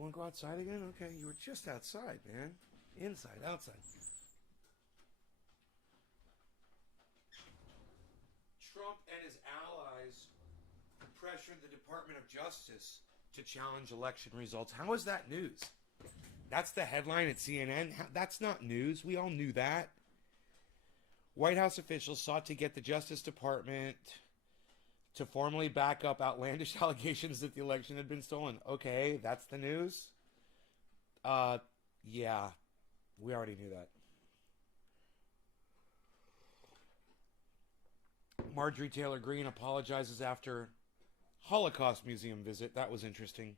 want to go outside again? Okay, you were just outside, man. Inside, outside. Trump and his allies pressured the Department of Justice to challenge election results. How is that news? That's the headline at CNN. That's not news. We all knew that. White House officials sought to get the Justice Department to formally back up outlandish allegations that the election had been stolen. Okay, that's the news? Yeah, we already knew that. Marjorie Taylor Greene apologizes after Holocaust Museum visit. That was interesting.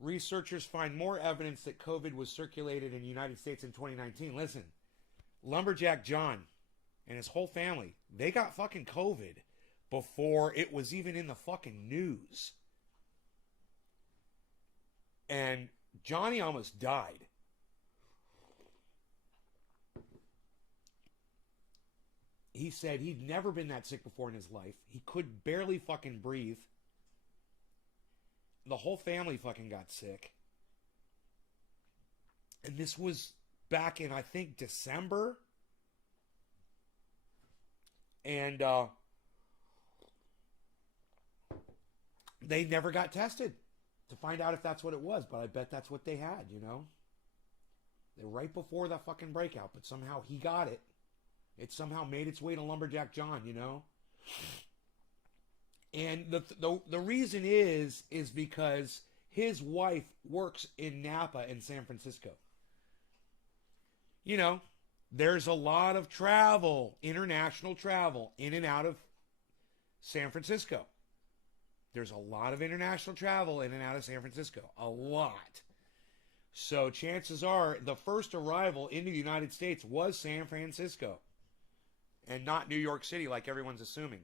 Researchers find more evidence that COVID was circulated in the United States in 2019. Listen, Lumberjack John and his whole family, they got fucking COVID before it was even in the fucking news. And Johnny almost died. He said he'd never been that sick before in his life. He could barely fucking breathe. The whole family fucking got sick. And this was back in, I think, December. And they never got tested to find out if that's what it was. But I bet that's what they had, you know. They're right before that fucking breakout. But somehow he got it. It somehow made its way to Lumberjack John, you know. And the reason is because his wife works in Napa in San Francisco. You know, there's a lot of travel, international travel, in and out of San Francisco. There's a lot of international travel in and out of San Francisco. A lot. So chances are the first arrival into the United States was San Francisco. And not New York City like everyone's assuming.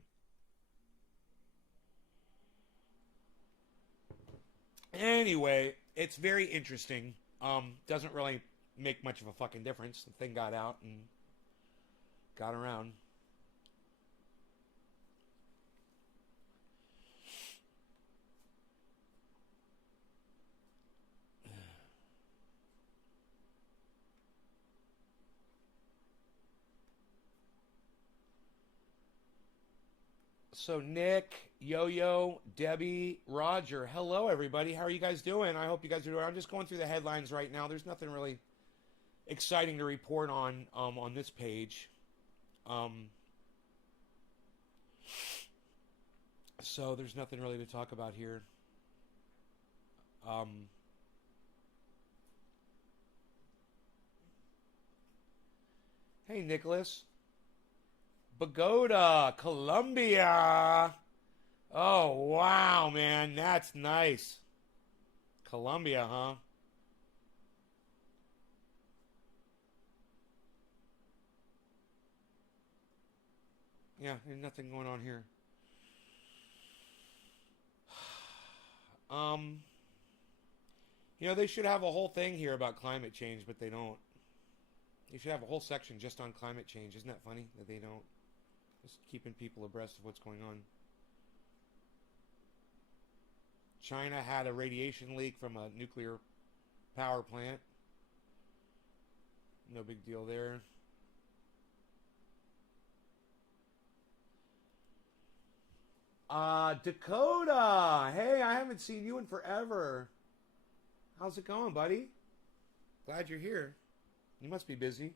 Anyway, it's very interesting. Doesn't really make much of a fucking difference. The thing got out and got around. So Nick, Yo-Yo, Debbie, Roger, hello everybody. How are you guys doing? I hope you guys are doing. I'm just going through the headlines right now. There's nothing really exciting to report on this page. So there's nothing really to talk about here. Hey Nicholas. Bogota, Colombia. Oh, wow, man. That's nice. Colombia, huh? Yeah, there's nothing going on here. Um, you know, they should have a whole thing here about climate change, but they don't. They should have a whole section just on climate change. Isn't that funny that they don't? Just keeping people abreast of what's going on. China had a radiation leak from a nuclear power plant. No big deal there. Dakota! Hey, I haven't seen you in forever. How's it going, buddy? Glad you're here. You must be busy.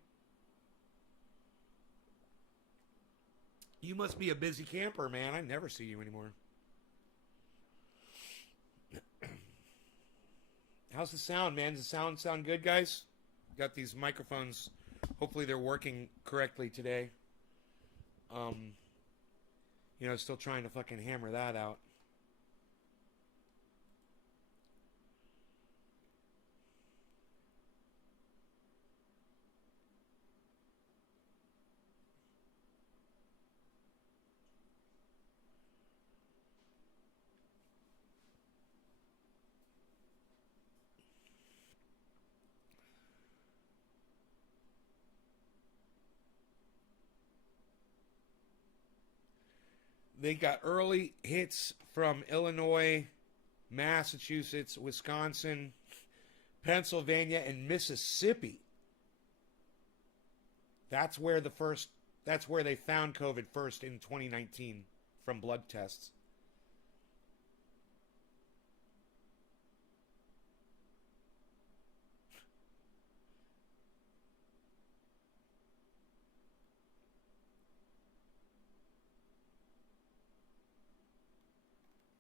You must be a busy camper, man. I never see you anymore. How's the sound, man? Does the sound good, guys? Got these microphones. Hopefully they're working correctly today. You know, still trying to fucking hammer that out. They got early hits from Illinois, Massachusetts, Wisconsin, Pennsylvania, and Mississippi. That's where they found COVID first in 2019 from blood tests.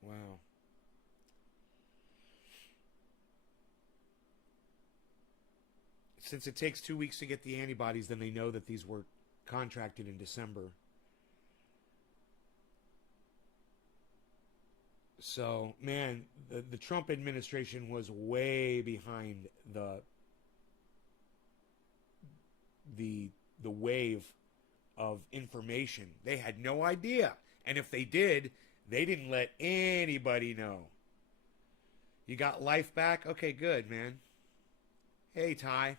Wow. Since it takes 2 weeks to get the antibodies, then they know that these were contracted in December. So, man, the Trump administration was way behind the wave of information. They had no idea. And if they did, they didn't let anybody know. You got life back? Okay, good, man. Hey, Ty.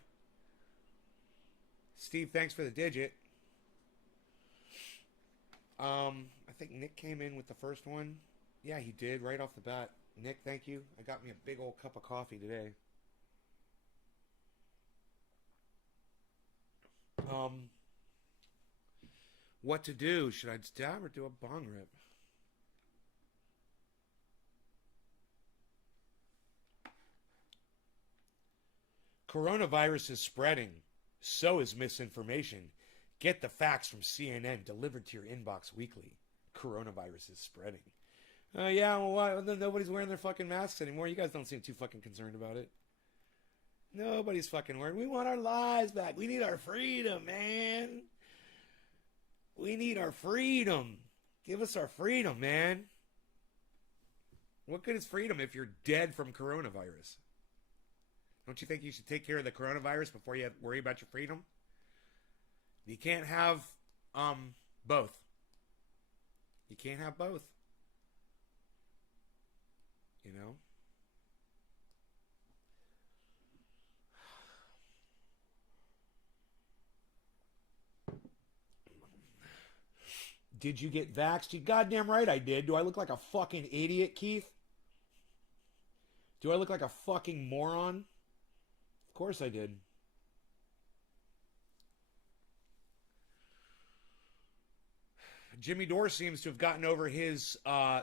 Steve, thanks for the digit. I think Nick came in with the first one. Yeah, he did right off the bat. Nick, thank you. I got me a big old cup of coffee today. What to do? Should I stab or do a bong rip? Coronavirus is spreading. So is misinformation. Get the facts from CNN delivered to your inbox weekly. Coronavirus is spreading. Yeah, well, why? Nobody's wearing their fucking masks anymore. You guys don't seem too fucking concerned about it. Nobody's fucking wearing. We want our lives back. We need our freedom, man. We need our freedom. Give us our freedom, man. What good is freedom if you're dead from coronavirus? Don't you think you should take care of the coronavirus before you worry about your freedom? You can't have both. You can't have both. You know? Did you get vaxxed? You goddamn right I did. Do I look like a fucking idiot, Keith? Do I look like a fucking moron? Of course I did. Jimmy Dore seems to have gotten over his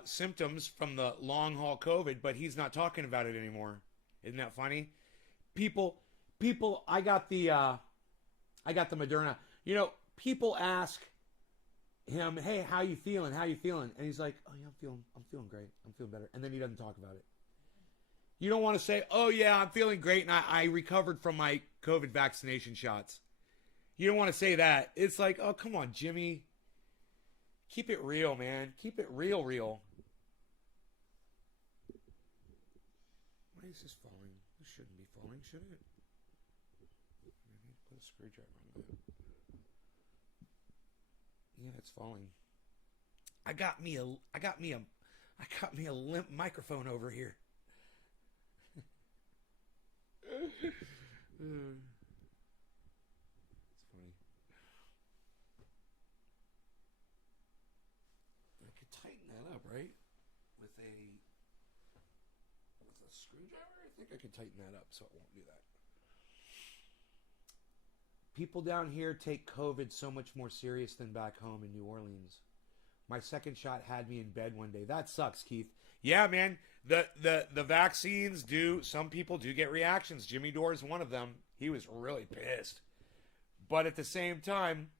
symptoms from the long haul COVID, but he's not talking about it anymore. Isn't that funny? People, I got the Moderna. You know, people ask him, "Hey, how you feeling? How you feeling?" And he's like, "Oh yeah, I'm feeling great. I'm feeling better." And then he doesn't talk about it. You don't want to say, "Oh yeah, I'm feeling great and I recovered from my COVID vaccination shots." You don't want to say that. It's like, "Oh, come on, Jimmy. Keep it real, man. Keep it real. Why is this falling? This shouldn't be falling, should it? Maybe put a screwdriver on that. Yeah, it's falling. I got me a limp microphone over here. It's funny. I could tighten that up, right? With a screwdriver? I think I could tighten that up so it won't do that. People down here take COVID so much more serious than back home in New Orleans. My second shot had me in bed one day. That sucks, Keith. Yeah, man. The vaccines do, some people do get reactions. Jimmy Dore is one of them. He was really pissed. But at the same time,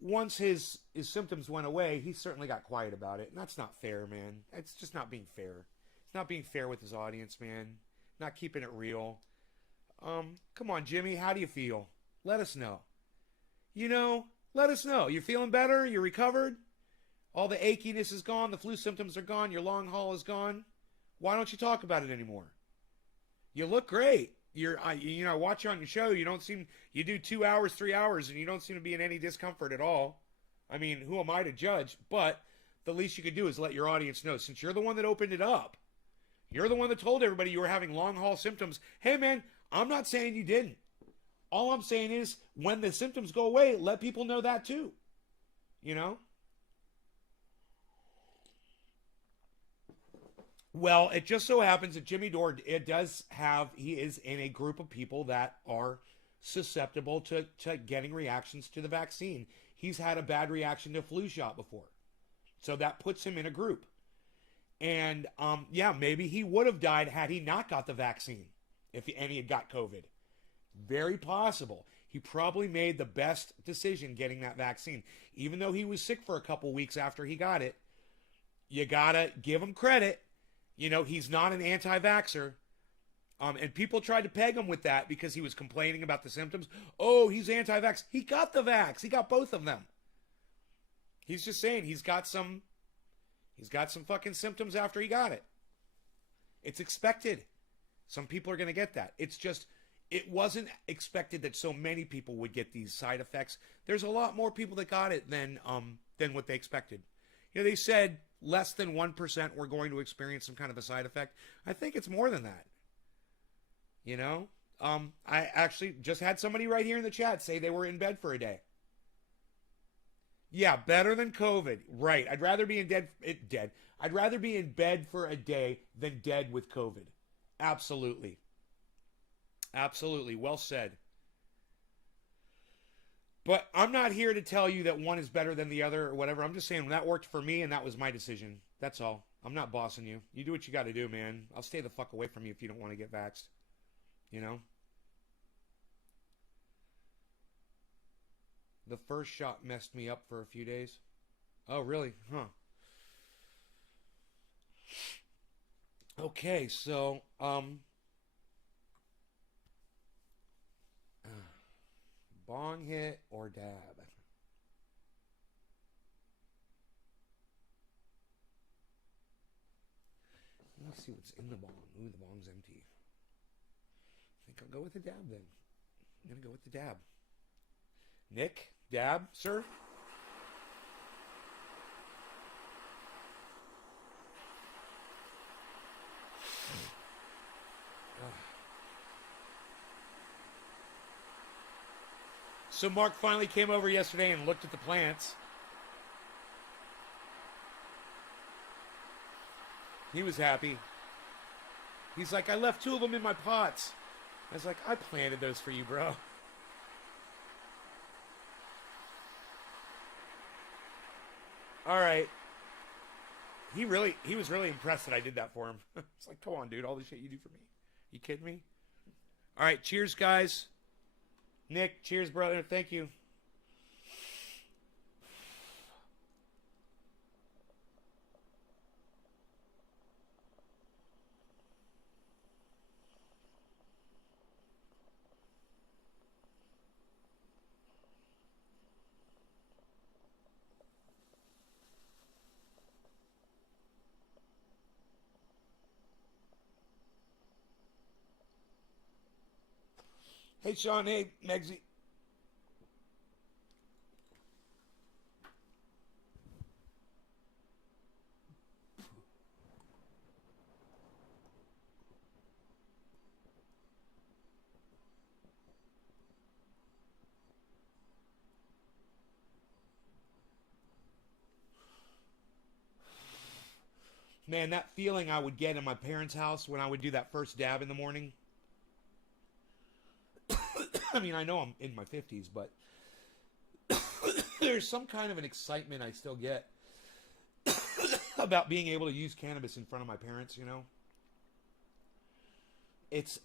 once his symptoms went away, he certainly got quiet about it. And that's not fair, man. It's just not being fair. It's not being fair with his audience, man. Not keeping it real. Come on, Jimmy. How do you feel? Let us know. You know, let us know. You're feeling better? You're recovered? All the achiness is gone. The flu symptoms are gone. Your long haul is gone. Why don't you talk about it anymore? You look great. I watch you on your show. You do 2 hours, 3 hours, and you don't seem to be in any discomfort at all. I mean, who am I to judge? But the least you could do is let your audience know. Since you're the one that opened it up, you're the one that told everybody you were having long haul symptoms. Hey, man, I'm not saying you didn't. All I'm saying is when the symptoms go away, let people know that too. You know? Well, it just so happens that Jimmy Dore, he is in a group of people that are susceptible to getting reactions to the vaccine. He's had a bad reaction to a flu shot before. So that puts him in a group. And yeah, maybe he would have died had he not got the vaccine, and he had got COVID. Very possible. He probably made the best decision getting that vaccine. Even though he was sick for a couple weeks after he got it, you gotta give him credit. You know, he's not an anti-vaxxer. And people tried to peg him with that because he was complaining about the symptoms. Oh, he's anti-vax. He got the vax. He got both of them. He's just saying he's got some fucking symptoms after he got it. It's expected. Some people are going to get that. It's just, it wasn't expected that so many people would get these side effects. There's a lot more people that got it than what they expected. You know, they said less than 1% were going to experience some kind of a side effect. I think it's more than that. You know, I actually just had somebody right here in the chat say they were in bed for a day. Yeah, better than COVID. Right. I'd rather be dead. I'd rather be in bed for a day than dead with COVID. Absolutely. Absolutely. Well said. But I'm not here to tell you that one is better than the other or whatever. I'm just saying that worked for me and that was my decision. That's all. I'm not bossing you. You do what you got to do, man. I'll stay the fuck away from you if you don't want to get vaxxed. You know? The first shot messed me up for a few days. Oh, really? Huh. Okay, so, bong hit or dab? Let me see what's in the bong. Ooh, the bong's empty. I think I'll go with the dab then. I'm going to go with the dab. Nick, dab, sir? So Mark finally came over yesterday and looked at the plants. He was happy. He's like, I left 2 of them in my pots. I was like, I planted those for you, bro. All right. He was really impressed that I did that for him. It's like, come on, dude, all the shit you do for me. You kidding me? All right, cheers, guys. Nick, cheers, brother. Thank you. Hey, Sean. Hey, Megsy. Man, that feeling I would get in my parents' house when I would do that first dab in the morning. I mean, I know I'm in my 50s, but there's some kind of an excitement I still get about being able to use cannabis in front of my parents, you know? It's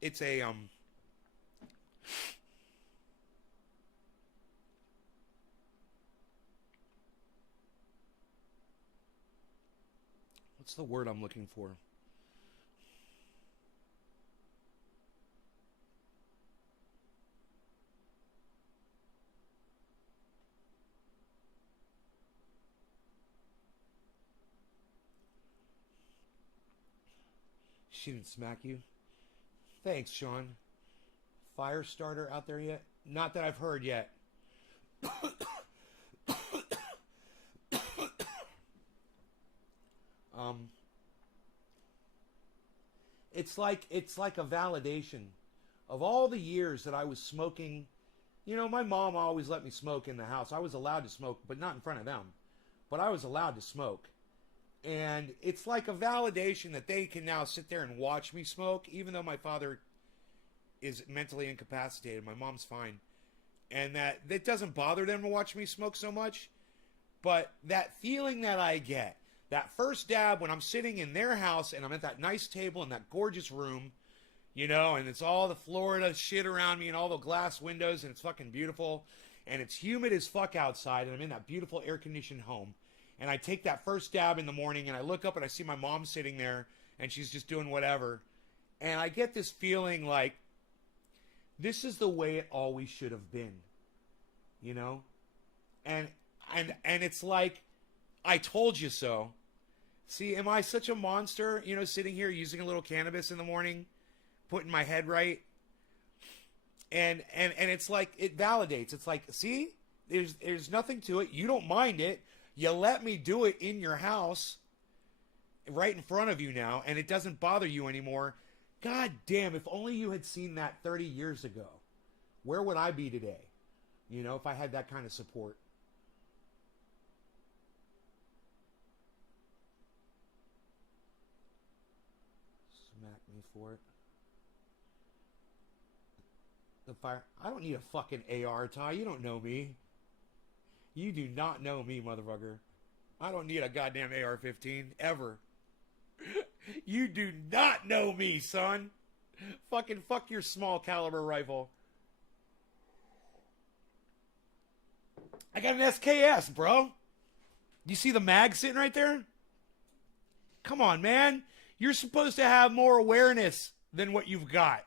it's a what's the word I'm looking for? She didn't smack you? Thanks, Sean. Fire starter out there yet? Not that I've heard yet. it's like a validation of all the years that I was smoking. You know, my mom always let me smoke in the house. I was allowed to smoke, but not in front of them. But I was allowed to smoke. And it's like a validation that they can now sit there and watch me smoke, even though my father is mentally incapacitated. My mom's fine. And that it doesn't bother them to watch me smoke so much. But that feeling that I get, that first dab when I'm sitting in their house and I'm at that nice table in that gorgeous room, you know, and it's all the Florida shit around me and all the glass windows and it's fucking beautiful. And it's humid as fuck outside and I'm in that beautiful air-conditioned home. And I take that first dab in the morning and I look up and I see my mom sitting there and she's just doing whatever. And I get this feeling like this is the way it always should have been, you know? And it's like, I told you so. See, am I such a monster, you know, sitting here using a little cannabis in the morning, putting my head right? And it's like, it validates. It's like, see, there's nothing to it. You don't mind it. You let me do it in your house right in front of you now, and it doesn't bother you anymore. God damn, if only you had seen that 30 years ago. Where would I be today? You know, if I had that kind of support. Smack me for it. The fire. I don't need a fucking AR, Ty. You don't know me. You do not know me, motherfucker. I don't need a goddamn AR-15, ever. You do not know me, son. Fucking fuck your small caliber rifle. I got an SKS, bro. You see the mag sitting right there? Come on, man. You're supposed to have more awareness than what you've got.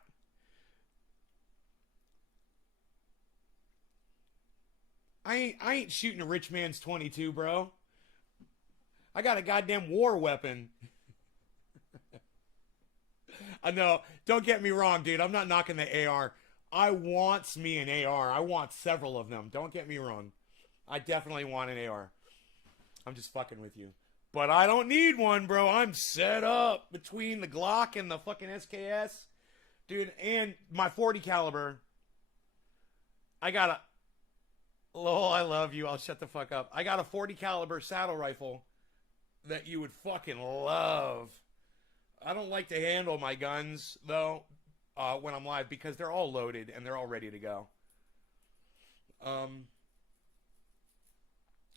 I ain't shooting a rich man's 22, bro. I got a goddamn war weapon. I know. Don't get me wrong, dude. I'm not knocking the AR. I wants me an AR. I want several of them. Don't get me wrong. I definitely want an AR. I'm just fucking with you. But I don't need one, bro. I'm set up between the Glock and the fucking SKS. Dude, and my 40 caliber. I got a... Lol, I love you. I'll shut the fuck up. I got a 40 caliber saddle rifle that you would fucking love. I don't like to handle my guns, though, when I'm live, because they're all loaded and they're all ready to go.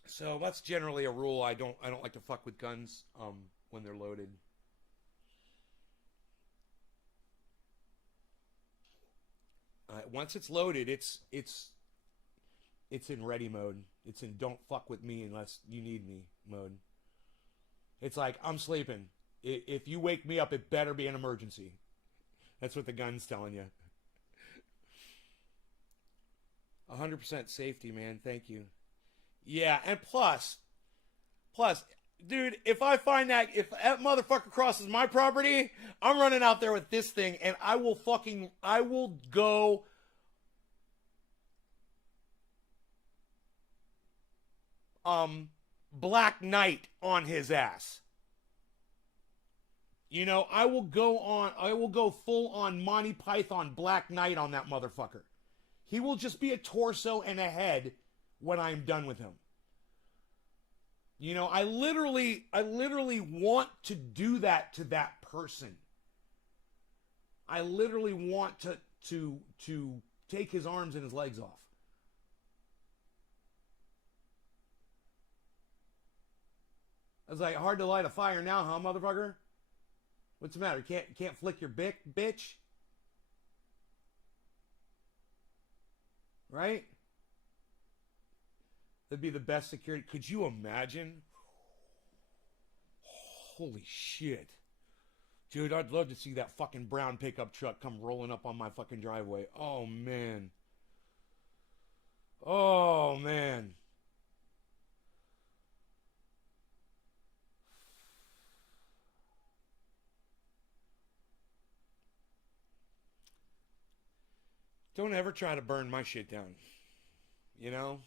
So that's generally a rule. I don't like to fuck with guns when they're loaded. Once it's loaded, it's in ready mode. It's in don't fuck with me unless you need me mode. It's like, I'm sleeping. If you wake me up, it better be an emergency. That's what the gun's telling you. 100% safety, man. Thank you. Yeah, and plus, dude, if I find that, if that motherfucker crosses my property, I'm running out there with this thing, and I will go... Black Knight on his ass. You know, I will go full on Monty Python Black Knight on that motherfucker. He will just be a torso and a head when I'm done with him. You know, I literally want to do that to that person. I literally want to take his arms and his legs off. I was like, hard to light a fire now, huh, motherfucker? What's the matter? Can't flick your bick, bitch? Right? That'd be the best security. Could you imagine? Holy shit. Dude, I'd love to see that fucking brown pickup truck come rolling up on my fucking driveway. Oh, man. Oh, man. Don't ever try to burn my shit down. You know?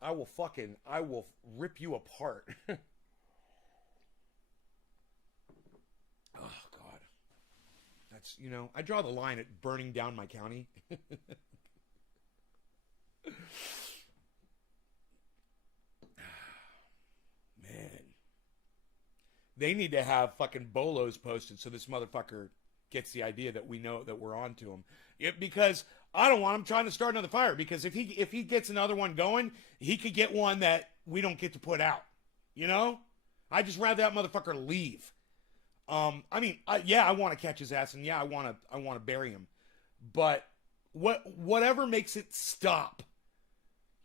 I will rip you apart. Oh, God. That's, you know, I draw the line at burning down my county. Man. They need to have fucking bolos posted so this motherfucker gets the idea that we know that we're on to him. Because I don't want him trying to start another fire. Because if he gets another one going, he could get one that we don't get to put out. You know? I'd just rather that motherfucker leave. I mean, I want to catch his ass, and yeah, I want to bury him. But whatever makes it stop,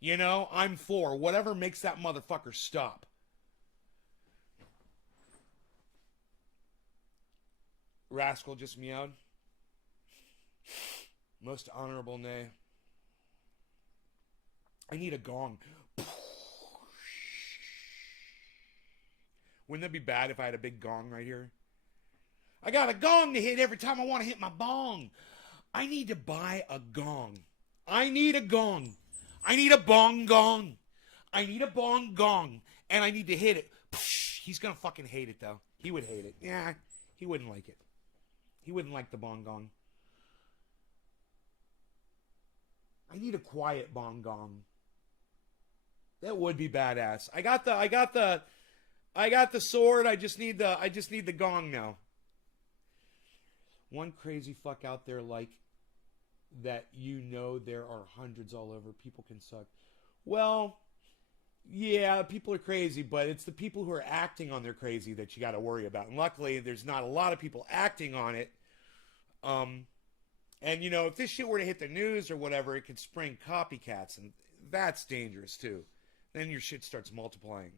you know, I'm for whatever makes that motherfucker stop. Rascal just meowed. Most honorable nay. I need a gong. Wouldn't that be bad if I had a big gong right here? I got a gong to hit every time I want to hit my bong. I need to buy a gong. I need a gong. I need a bong gong. I need a bong gong. And I need to hit it. He's going to fucking hate it, though. He would hate it. Yeah, he wouldn't like it. He wouldn't like the bong gong. I need a quiet bong gong. That would be badass. I got the sword. I just need the gong now. One crazy fuck out there like that, you know, there are hundreds all over. People can suck. Well, yeah, people are crazy, but it's the people who are acting on their crazy that you got to worry about. And luckily, there's not a lot of people acting on it. And you know, if this shit were to hit the news or whatever, it could spring copycats, and that's dangerous too. Then your shit starts multiplying.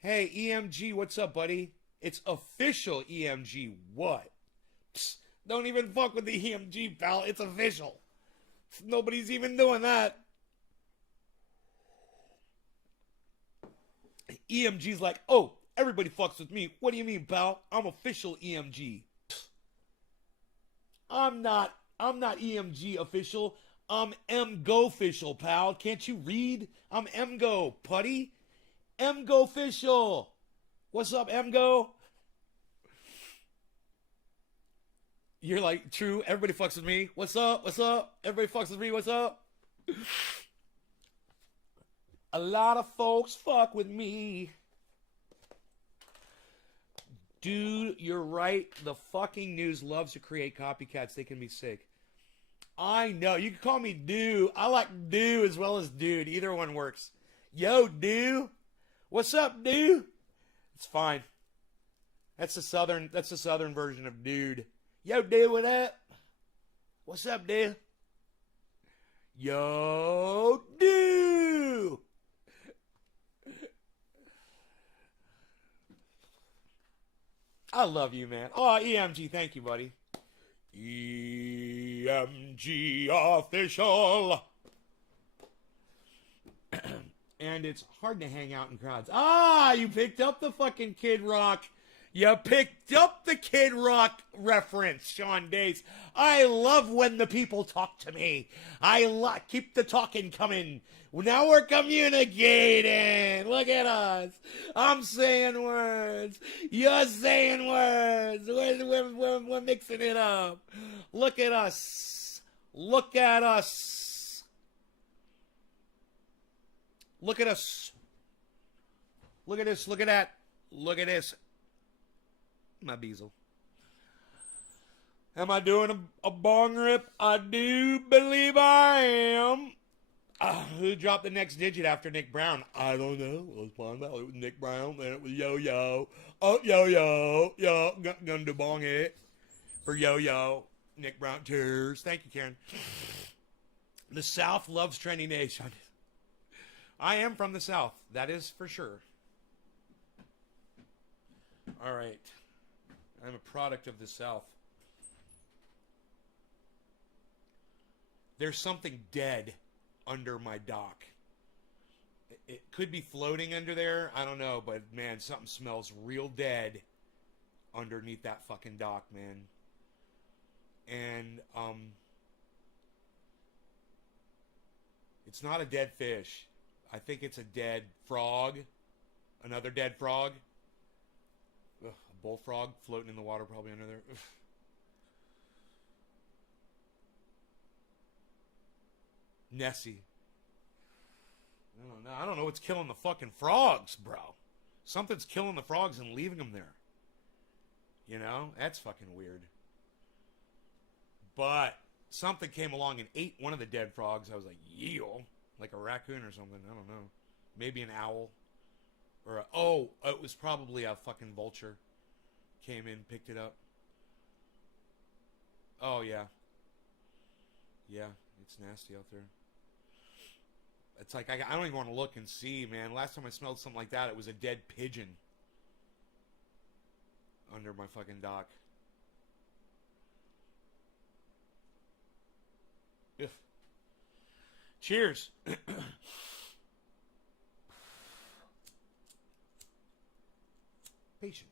Hey, EMG, what's up, buddy? It's official, EMG. What? Psst, don't even fuck with the EMG, pal. It's official. Nobody's even doing that. EMG's like, oh, everybody fucks with me. What do you mean, pal? I'm official EMG. Psst. I'm not EMG official. I'm MGO official, pal. Can't you read? I'm MGO, putty. MGO official. What's up, MGO? You're like, true, everybody fucks with me. What's up? What's up? Everybody fucks with me. What's up? A lot of folks fuck with me. Dude, you're right. The fucking news loves to create copycats. They can be sick. I know. You can call me dude. I like dude as well as dude. Either one works. Yo, dude. What's up, dude? It's fine. That's the southern version of dude. Yo, dude, what up? What's up, dude? Yo, dude. I love you, man. Oh, EMG, thank you, buddy. EMG official. And it's hard to hang out in crowds. Ah, you picked up the fucking Kid Rock. You picked up the Kid Rock reference, Sean Dace. I love when the people talk to me. Keep the talking coming. Now we're communicating. Look at us. I'm saying words. You're saying words. We're mixing it up. Look at us. Look at us. Look at us. Look at this. Look at that. Look at this. My bezel. Am I doing a bong rip? I do believe I am. Who dropped the next digit after Nick Brown? I don't know. I was playing about it with Nick Brown, then it was Yo-Yo. Oh, Yo-Yo. Yo, gonna do bong hit for Yo-Yo. Nick Brown. Cheers. Thank you, Karen. The South loves Trendy Nation. I am from the South. That is for sure. All right. I'm a product of the South. There's something dead under my dock. It could be floating under there. I don't know, but man, something smells real dead underneath that fucking dock, man. And it's not a dead fish. I think it's a dead frog. Another dead frog. Ugh, a bullfrog floating in the water probably under there. Ugh. Nessie. I don't know. I don't know what's killing the fucking frogs, bro. Something's killing the frogs and leaving them there. You know? That's fucking weird. But something came along and ate one of the dead frogs. I was like, yeehaw. Like a raccoon or something. I don't know. Maybe an owl. Or it was probably a fucking vulture. Came in, picked it up. Oh, yeah. Yeah, it's nasty out there. It's like, I don't even want to look and see, man. Last time I smelled something like that, it was a dead pigeon under my fucking dock. Ugh. Cheers. Patience.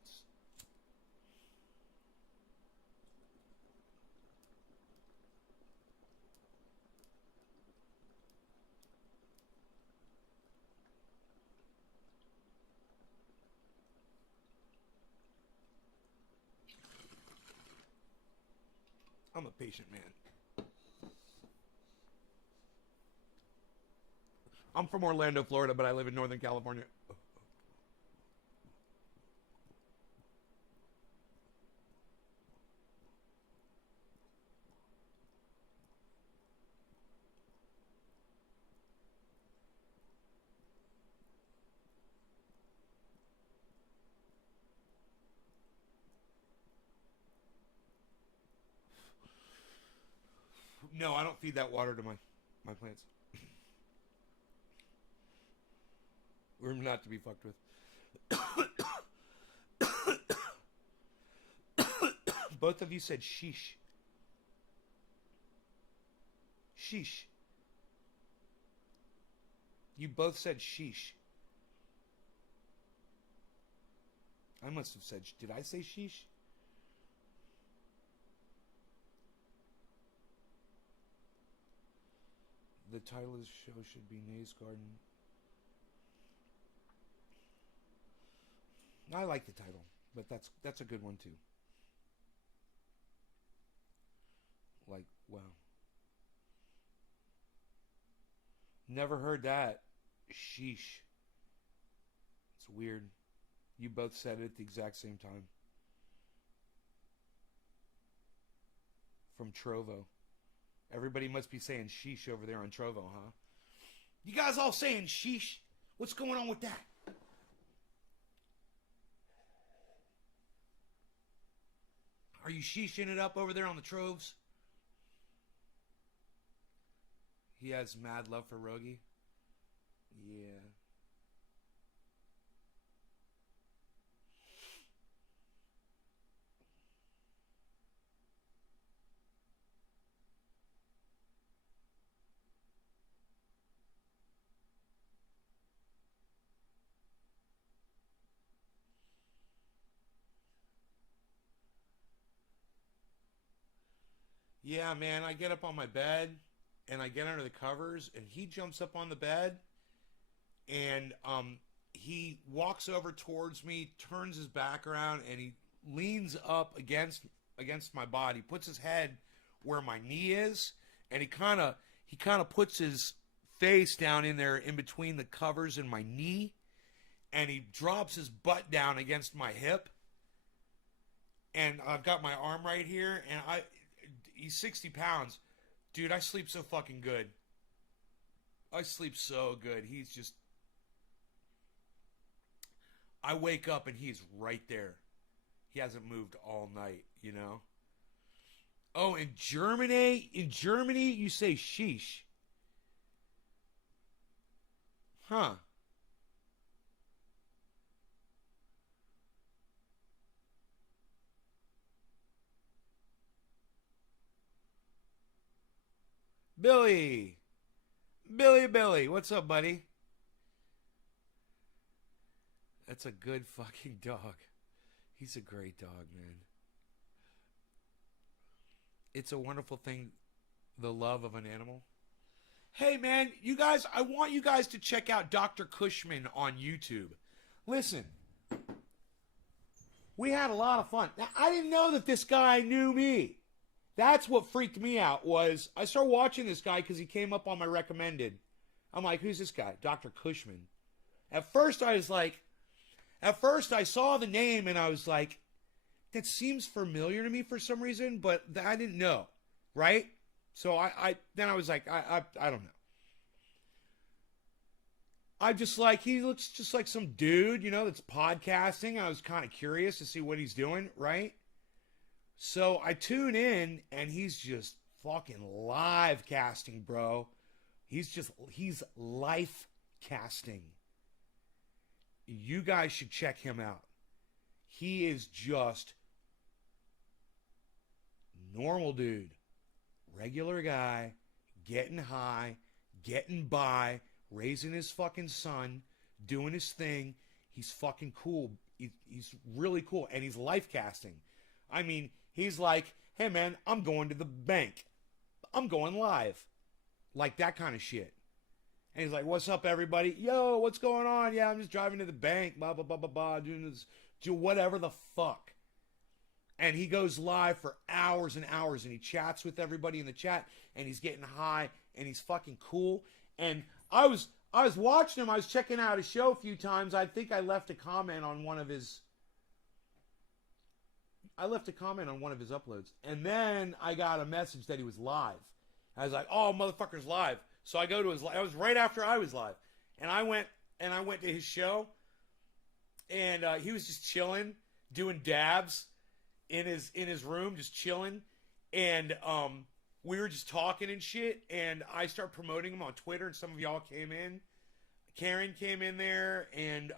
I'm a patient man. I'm from Orlando, Florida, but I live in Northern California. No, I don't feed that water to my plants. We're not to be fucked with. Both of you said sheesh. Sheesh. You both said sheesh. I must have said, did I say sheesh? The title of the show should be Nays Garden. I like the title, but that's a good one too. Like, wow. Never heard that. Sheesh. It's weird. You both said it at the exact same time. From Trovo. Everybody must be saying sheesh over there on Trovo, huh? You guys all saying sheesh? What's going on with that? Are you sheeshing it up over there on the Troves? He has mad love for Rogie? Yeah. Yeah, man, I get up on my bed and I get under the covers and he jumps up on the bed and he walks over towards me, turns his back around and he leans up against my body, puts his head where my knee is, and he kind of puts his face down in there in between the covers and my knee, and he drops his butt down against my hip. And I've got my arm right here, and he's 60 pounds. Dude, I sleep so fucking good. I sleep so good. I wake up and he's right there. He hasn't moved all night, you know? Oh, in Germany, you say sheesh. Huh. Billy. Billy. What's up, buddy? That's a good fucking dog. He's a great dog, man. It's a wonderful thing, the love of an animal. Hey, man, you guys, I want you guys to check out Dr. Cushman on YouTube. Listen, we had a lot of fun. Now, I didn't know that this guy knew me. That's what freaked me out was I started watching this guy because he came up on my recommended. I'm like, who's this guy? Dr. Cushman. At first I was like, at first I saw the name and I was like, that seems familiar to me for some reason, but I didn't know, right? So I then I was like, I don't know. I just like he looks just like some dude, that's podcasting. I was kind of curious to see what he's doing, right? So I tune in and he's just fucking live casting, bro. He's life casting. You guys should check him out. He is just normal dude, regular guy, getting high, getting by, raising his fucking son, doing his thing. He's fucking cool. He's really cool. And he's life casting. I mean, he's like, hey man, I'm going to the bank. I'm going live. Like that kind of shit. And he's like, what's up, everybody? Yo, what's going on? Yeah, I'm just driving to the bank, blah, blah, blah, blah, blah, doing this, do whatever the fuck. And he goes live for hours and hours, and he chats with everybody in the chat, and he's getting high, and he's fucking cool. And I was watching him. I was checking out his show a few times. I think I left a comment on one of his uploads. And then I got a message that he was live. I was like, oh, motherfucker's live. So I go to his live. It was right after I was live. And I went to his show. And he was just chilling, doing dabs in his room, just chilling. And we were just talking and shit. And I started promoting him on Twitter. And some of y'all came in. Karen came in there. And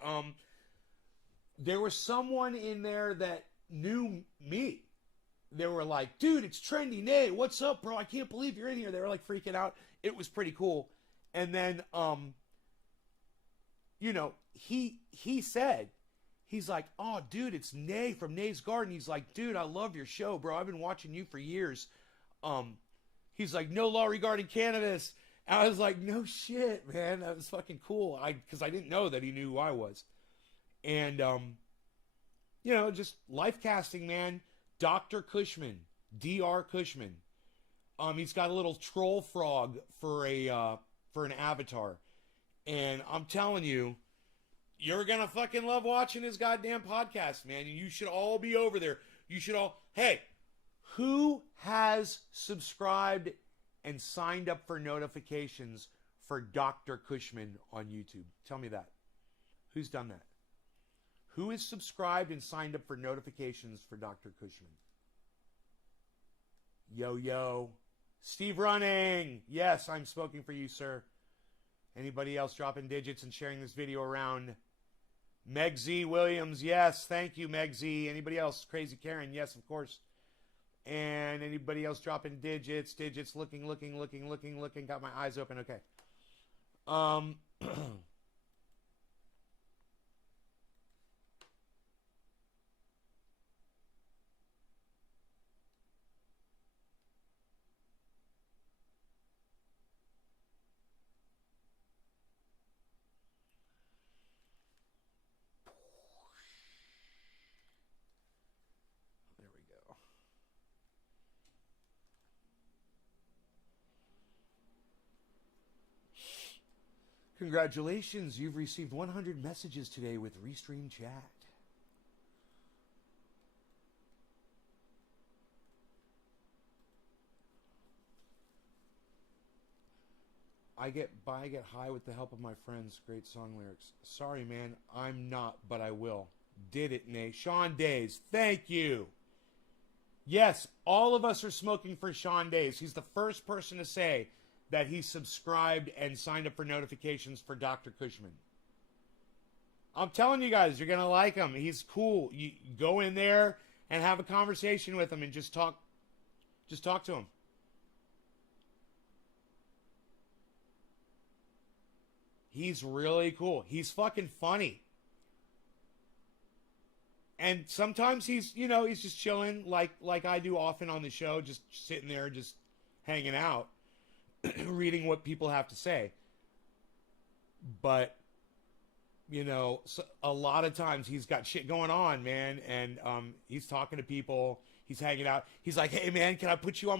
there was someone in there that knew me. They were like, dude, it's Trendy Nate. What's up, bro? I can't believe you're in here. They were like freaking out. It was pretty cool. And then, he said, he's like, oh, dude, it's Nay from Nay's Garden. He's like, dude, I love your show, bro. I've been watching you for years. He's like, no law regarding cannabis. And I was like, no shit, man. That was fucking cool. Because I didn't know that he knew who I was. And, just life casting, man. Dr. Cushman, Dr. Cushman. He's got a little troll frog for an avatar, and I'm telling you, you're gonna fucking love watching his goddamn podcast, man. And you should all be over there. You should all. Hey, who has subscribed and signed up for notifications for Dr. Cushman on YouTube? Tell me that. Who's done that? Who is subscribed and signed up for notifications for Dr. Cushman? Yo. Steve Running. Yes, I'm smoking for you, sir. Anybody else dropping digits and sharing this video around? Meg Z. Williams. Yes, thank you, Meg Z. Anybody else? Crazy Karen. Yes, of course. And anybody else dropping digits? Looking. Got my eyes open. Okay. There we go. Congratulations, you've received 100 messages today with Restream Chat. I get high with the help of my friends. Great song lyrics. Sorry, man, I'm not, but I will. Did it, Nate. Sean Days, thank you. Yes, all of us are smoking for Sean Days. He's the first person to say that he subscribed and signed up for notifications for Dr. Cushman. I'm telling you guys, you're going to like him. He's cool. You go in there and have a conversation with him and just talk to him. He's really cool. He's fucking funny. And sometimes he's just chilling like I do often on the show, just sitting there, just hanging out, reading what people have to say. But, a lot of times he's got shit going on, man. And he's talking to people. He's hanging out. He's like, hey man, can I put you on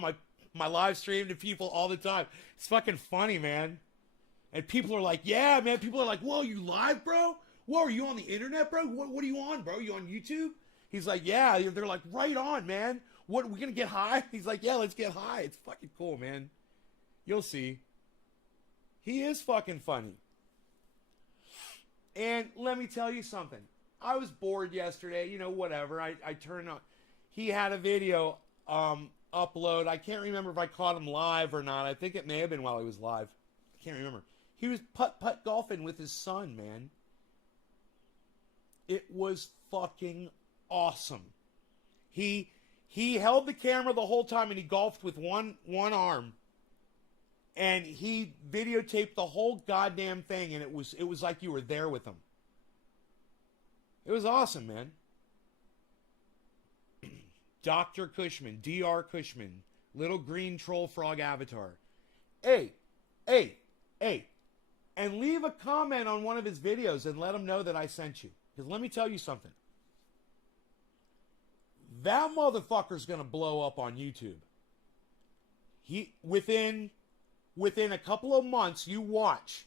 my live stream to people all the time? It's fucking funny, man. And people are like, yeah, man. People are like, whoa, you live, bro? Whoa, are you on the internet, bro? What are you on, bro? You on YouTube? He's like, yeah. They're like, right on, man. What, we gonna get high? He's like, yeah, let's get high. It's fucking cool, man. You'll see. He is fucking funny. And let me tell you something. I was bored yesterday, you know, whatever. I turned on. He had a video upload. I can't remember if I caught him live or not. I think it may have been while he was live. I can't remember. He was putt golfing with his son, man. It was fucking awesome. He held the camera the whole time and he golfed with one arm. And he videotaped the whole goddamn thing, and it was like you were there with him. It was awesome, man. Dr. Cushman, Dr. Cushman, little green troll frog avatar. Hey, and leave a comment on one of his videos and let him know that I sent you. Because let me tell you something. That motherfucker's gonna blow up on YouTube. Within a couple of months, you watch,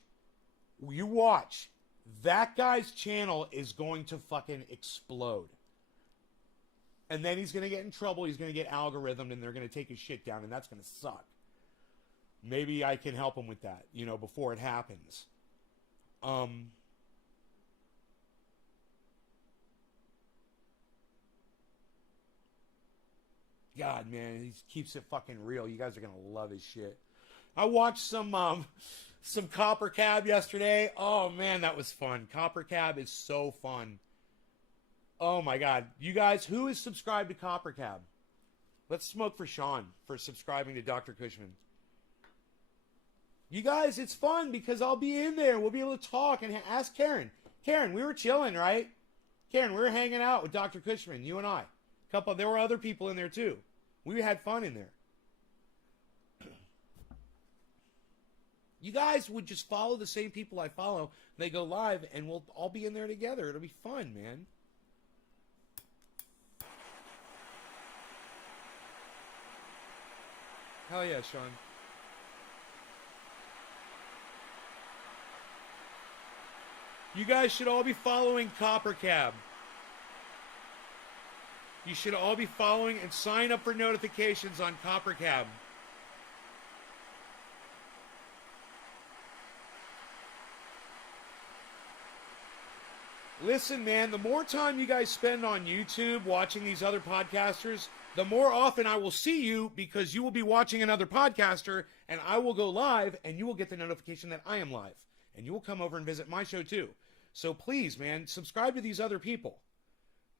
that guy's channel is going to fucking explode. And then he's going to get in trouble, he's going to get algorithmed, and they're going to take his shit down, and that's going to suck. Maybe I can help him with that, you know, before it happens. God, man, he keeps it fucking real. You guys are going to love his shit. I watched some Copper Cab yesterday. Oh man, that was fun. Copper Cab is so fun. Oh my god. You guys, who is subscribed to Copper Cab? Let's smoke for Sean for subscribing to Dr. Cushman. You guys, it's fun because I'll be in there. We'll be able to talk and ask Karen. Karen, we were chilling, right? Karen, we were hanging out with Dr. Cushman, you and I. There were other people in there too. We had fun in there. You guys would just follow the same people I follow. They go live, and we'll all be in there together. It'll be fun, man. Hell yeah, Sean. You guys should all be following Copper Cab. You should all be following and sign up for notifications on Copper Cab. Listen, man, the more time you guys spend on YouTube watching these other podcasters, the more often I will see you because you will be watching another podcaster and I will go live and you will get the notification that I am live. And you will come over and visit my show too. So please, man, subscribe to these other people.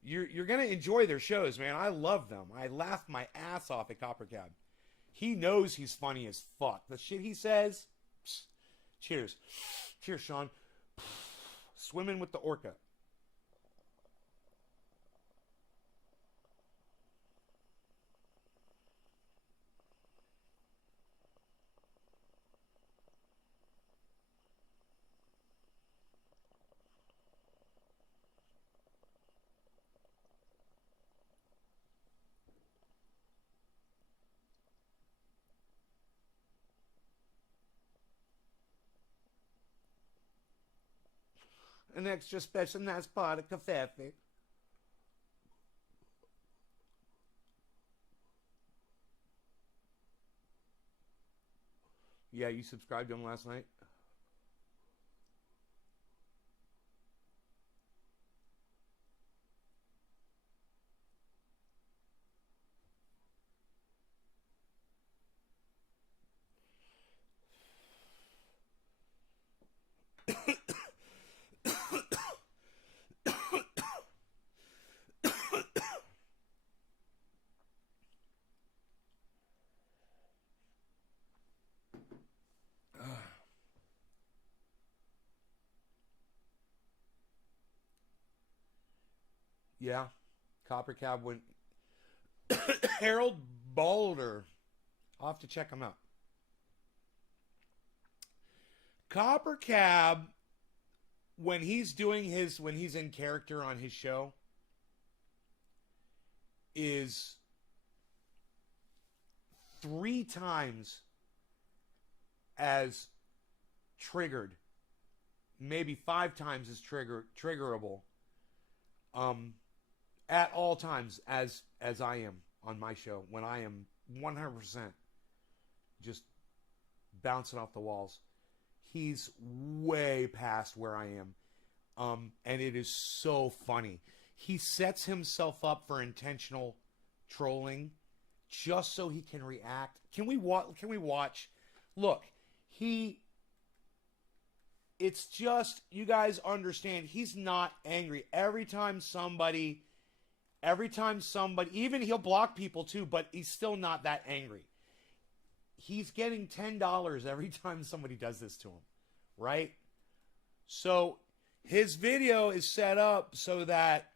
You're going to enjoy their shows, man. I love them. I laugh my ass off at Copper Cab. He knows he's funny as fuck. The shit he says, psst, cheers. Cheers, Sean. Swimming with the orca. An extra special nice pot of coffee. Yeah, you subscribed to him last night? Yeah, Copper Cab went. Harold Balder. I'll have to check him out. Copper Cab, when he's in character on his show, is 3 times as triggered, maybe 5 times as triggerable, at all times as I am on my show, when I am 100% just bouncing off the walls. He's way past where I am. And it is so funny. He sets himself up for intentional trolling just so he can react. Can we watch? Look, it's just, you guys understand, he's not angry. Every time somebody, even he'll block people too, but he's still not that angry. He's getting $10 every time somebody does this to him, right? So his video is set up so that,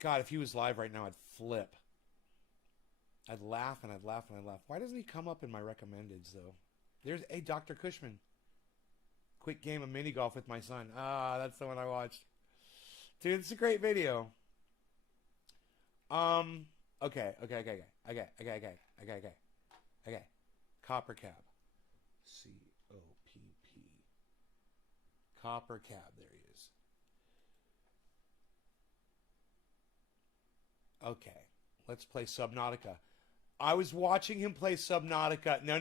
God, if he was live right now, I'd flip. I'd laugh and I'd laugh and I'd laugh. Why doesn't he come up in my recommendeds, though? There's Dr. Cushman. Quick game of mini golf with my son. Ah, that's the one I watched. Dude, it's a great video. Okay. Copper Cab. C-O-P-P. Copper Cab. There he is. Okay. Let's play Subnautica. I was watching him play Subnautica. No.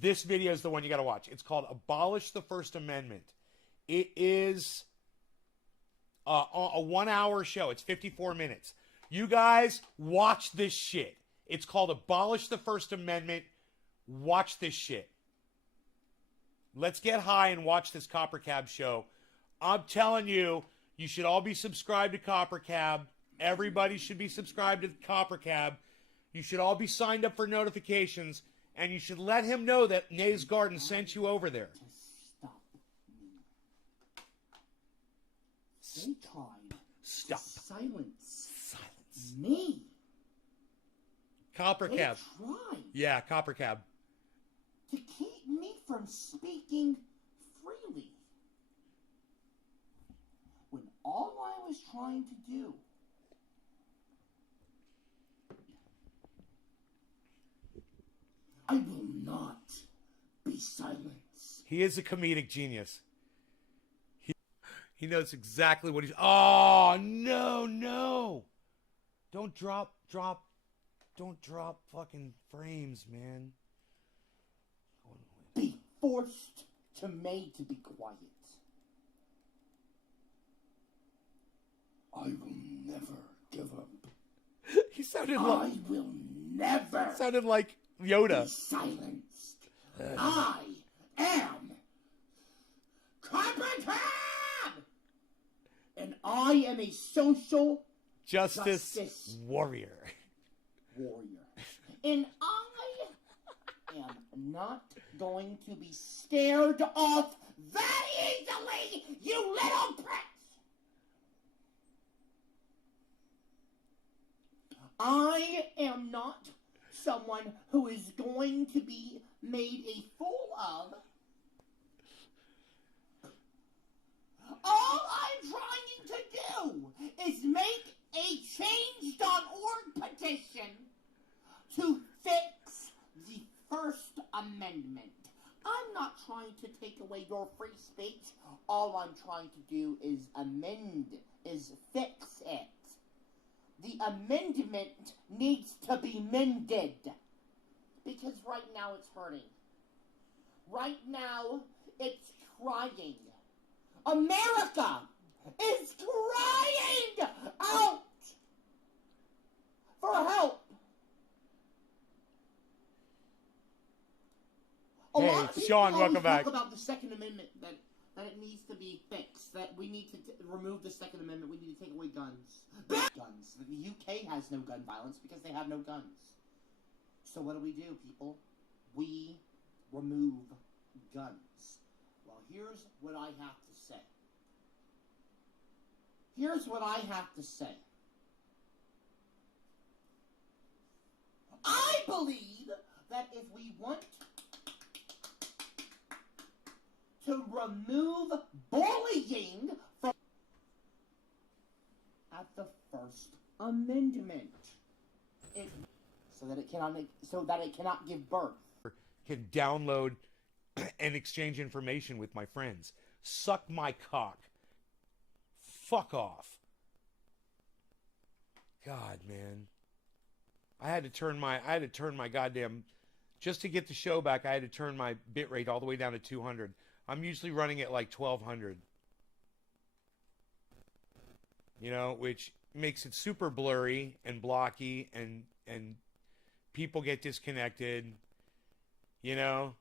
This video is the one you got to watch. It's called Abolish the First Amendment. It is a 1 hour show. It's 54 minutes. You guys watch this shit. It's called Abolish the First Amendment. Watch this shit. Let's get high and watch this Copper Cab show. I'm telling you, you should all be subscribed to Copper Cab. Everybody should be subscribed to Copper Cab. You should all be signed up for notifications. And you should let him know that Nays Garden sent you over there. Stop. Silence. Me. Copper Cab. Tried Yeah, Copper Cab. to keep me from speaking freely. When all I was trying to do I will not be silenced. He is a comedic genius. He knows exactly what he's... Oh, no. Don't drop fucking frames, man. Be forced to made to be quiet. I will never give up. He sounded I like... will never sounded like Yoda. be silenced. I am Copper Cab! And I am a social Justice warrior. And I am not going to be scared off that easily, you little pricks! I am not someone who is going to be made a fool of. All I'm trying to do is make a change.org petition to fix the First Amendment. I'm not trying to take away your free speech. All I'm trying to do is fix it. The amendment needs to be mended. Because right now it's hurting. Right now it's crying. America is crying out for help. A Hey, lot of people Sean, always welcome back. talk about the Second Amendment, that it needs to be fixed, that we need to remove the Second Amendment, we need to take away guns. Guns. The UK has no gun violence because they have no guns. So what do, people? We remove guns. Well, here's what I have to say. I believe that if we want to remove bullying from... amendment. So that it cannot give birth. Can download and exchange information with my friends. Suck my cock. Fuck off. God, man. I had to turn my goddamn, just to get the show back, I had to turn my bitrate all the way down to 200. I'm usually running at like 1200. You know, which makes it super blurry and blocky, and people get disconnected, you know.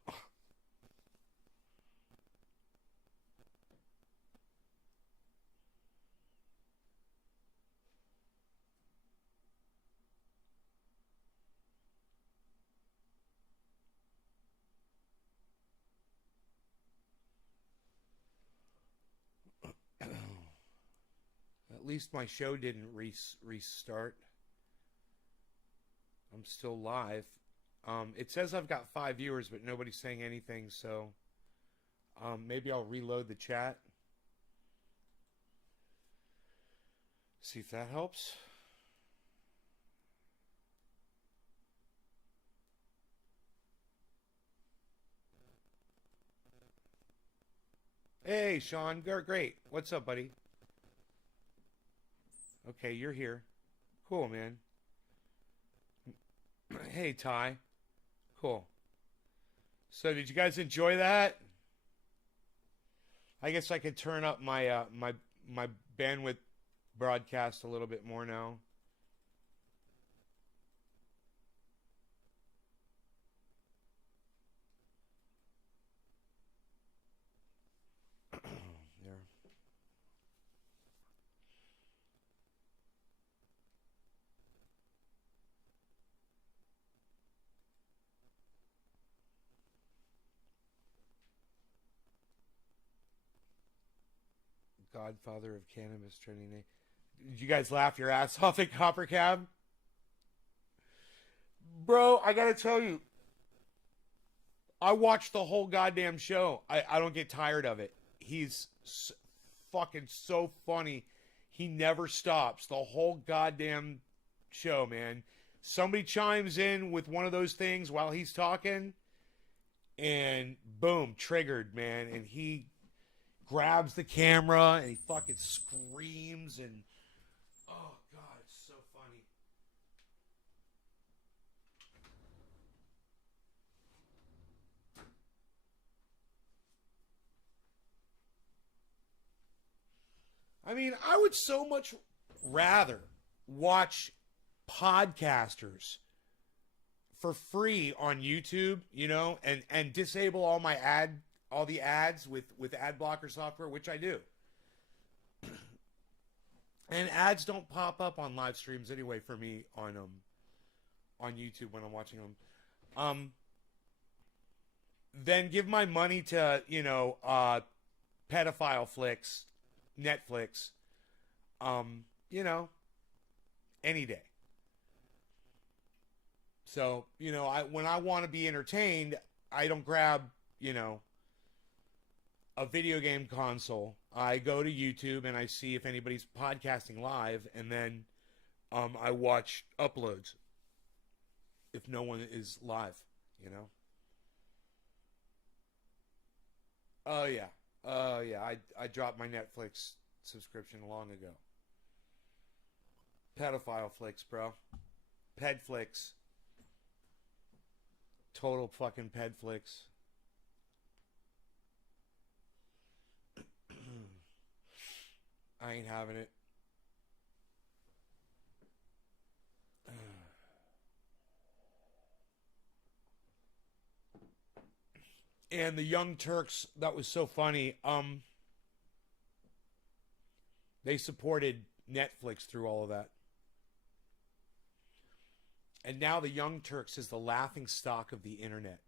At least my show didn't restart. I'm still live. It says I've got 5 viewers, but nobody's saying anything, so maybe I'll reload the chat. See if that helps. Hey, Sean. Great. What's up, buddy? Okay, you're here. Cool, man. Hey, Ty. Cool. So, did you guys enjoy that? I guess I could turn up my my bandwidth broadcast a little bit more now. There. Godfather of cannabis trending name. Did you guys laugh your ass off at Copper Cab? Bro, I gotta tell you, I watched the whole goddamn show. I don't get tired of it. He's fucking so funny. He never stops. The whole goddamn show, man. Somebody chimes in with one of those things while he's talking, and boom, triggered, man. And he grabs the camera and he fucking screams, and oh god, it's so funny. I mean, I would so much rather watch podcasters for free on YouTube, you know, and disable all the ads with ad blocker software, which I do. And ads don't pop up on live streams anyway for me on YouTube when I'm watching them. Then give my money to, you know, pedophile flicks, Netflix, you know, any day. So, you know, when I want to be entertained, I don't grab, you know, a video game console. I go to YouTube and I see if anybody's podcasting live, and then I watch uploads if no one is live, you know. Oh yeah. I dropped my Netflix subscription long ago. Pedophile flicks, bro. Ped flicks. Total fucking ped flicks. I ain't having it. And the Young Turks, that was so funny. They supported Netflix through all of that. And now the Young Turks is the laughing stock of the internet.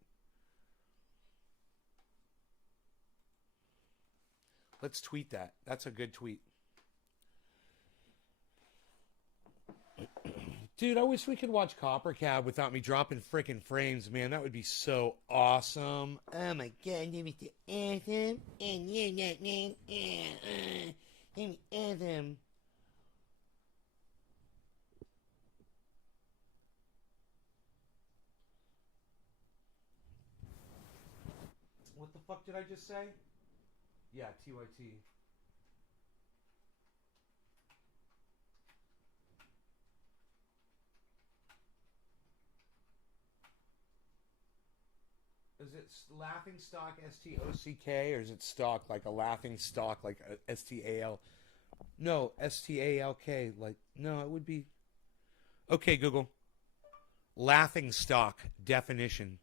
Let's tweet that. That's a good tweet. Dude, I wish we could watch Copper Cab without me dropping frickin' frames, man. That would be so awesome. Oh my god, you Mr. Anthem. And you're not man. Anthem. fuck did I just say? Yeah, TYT. Is it laughing stock STOCK or is it stock like a laughing stock like a STAL? No, STALK. Like no, it would be. Okay, Google. Laughing stock definition.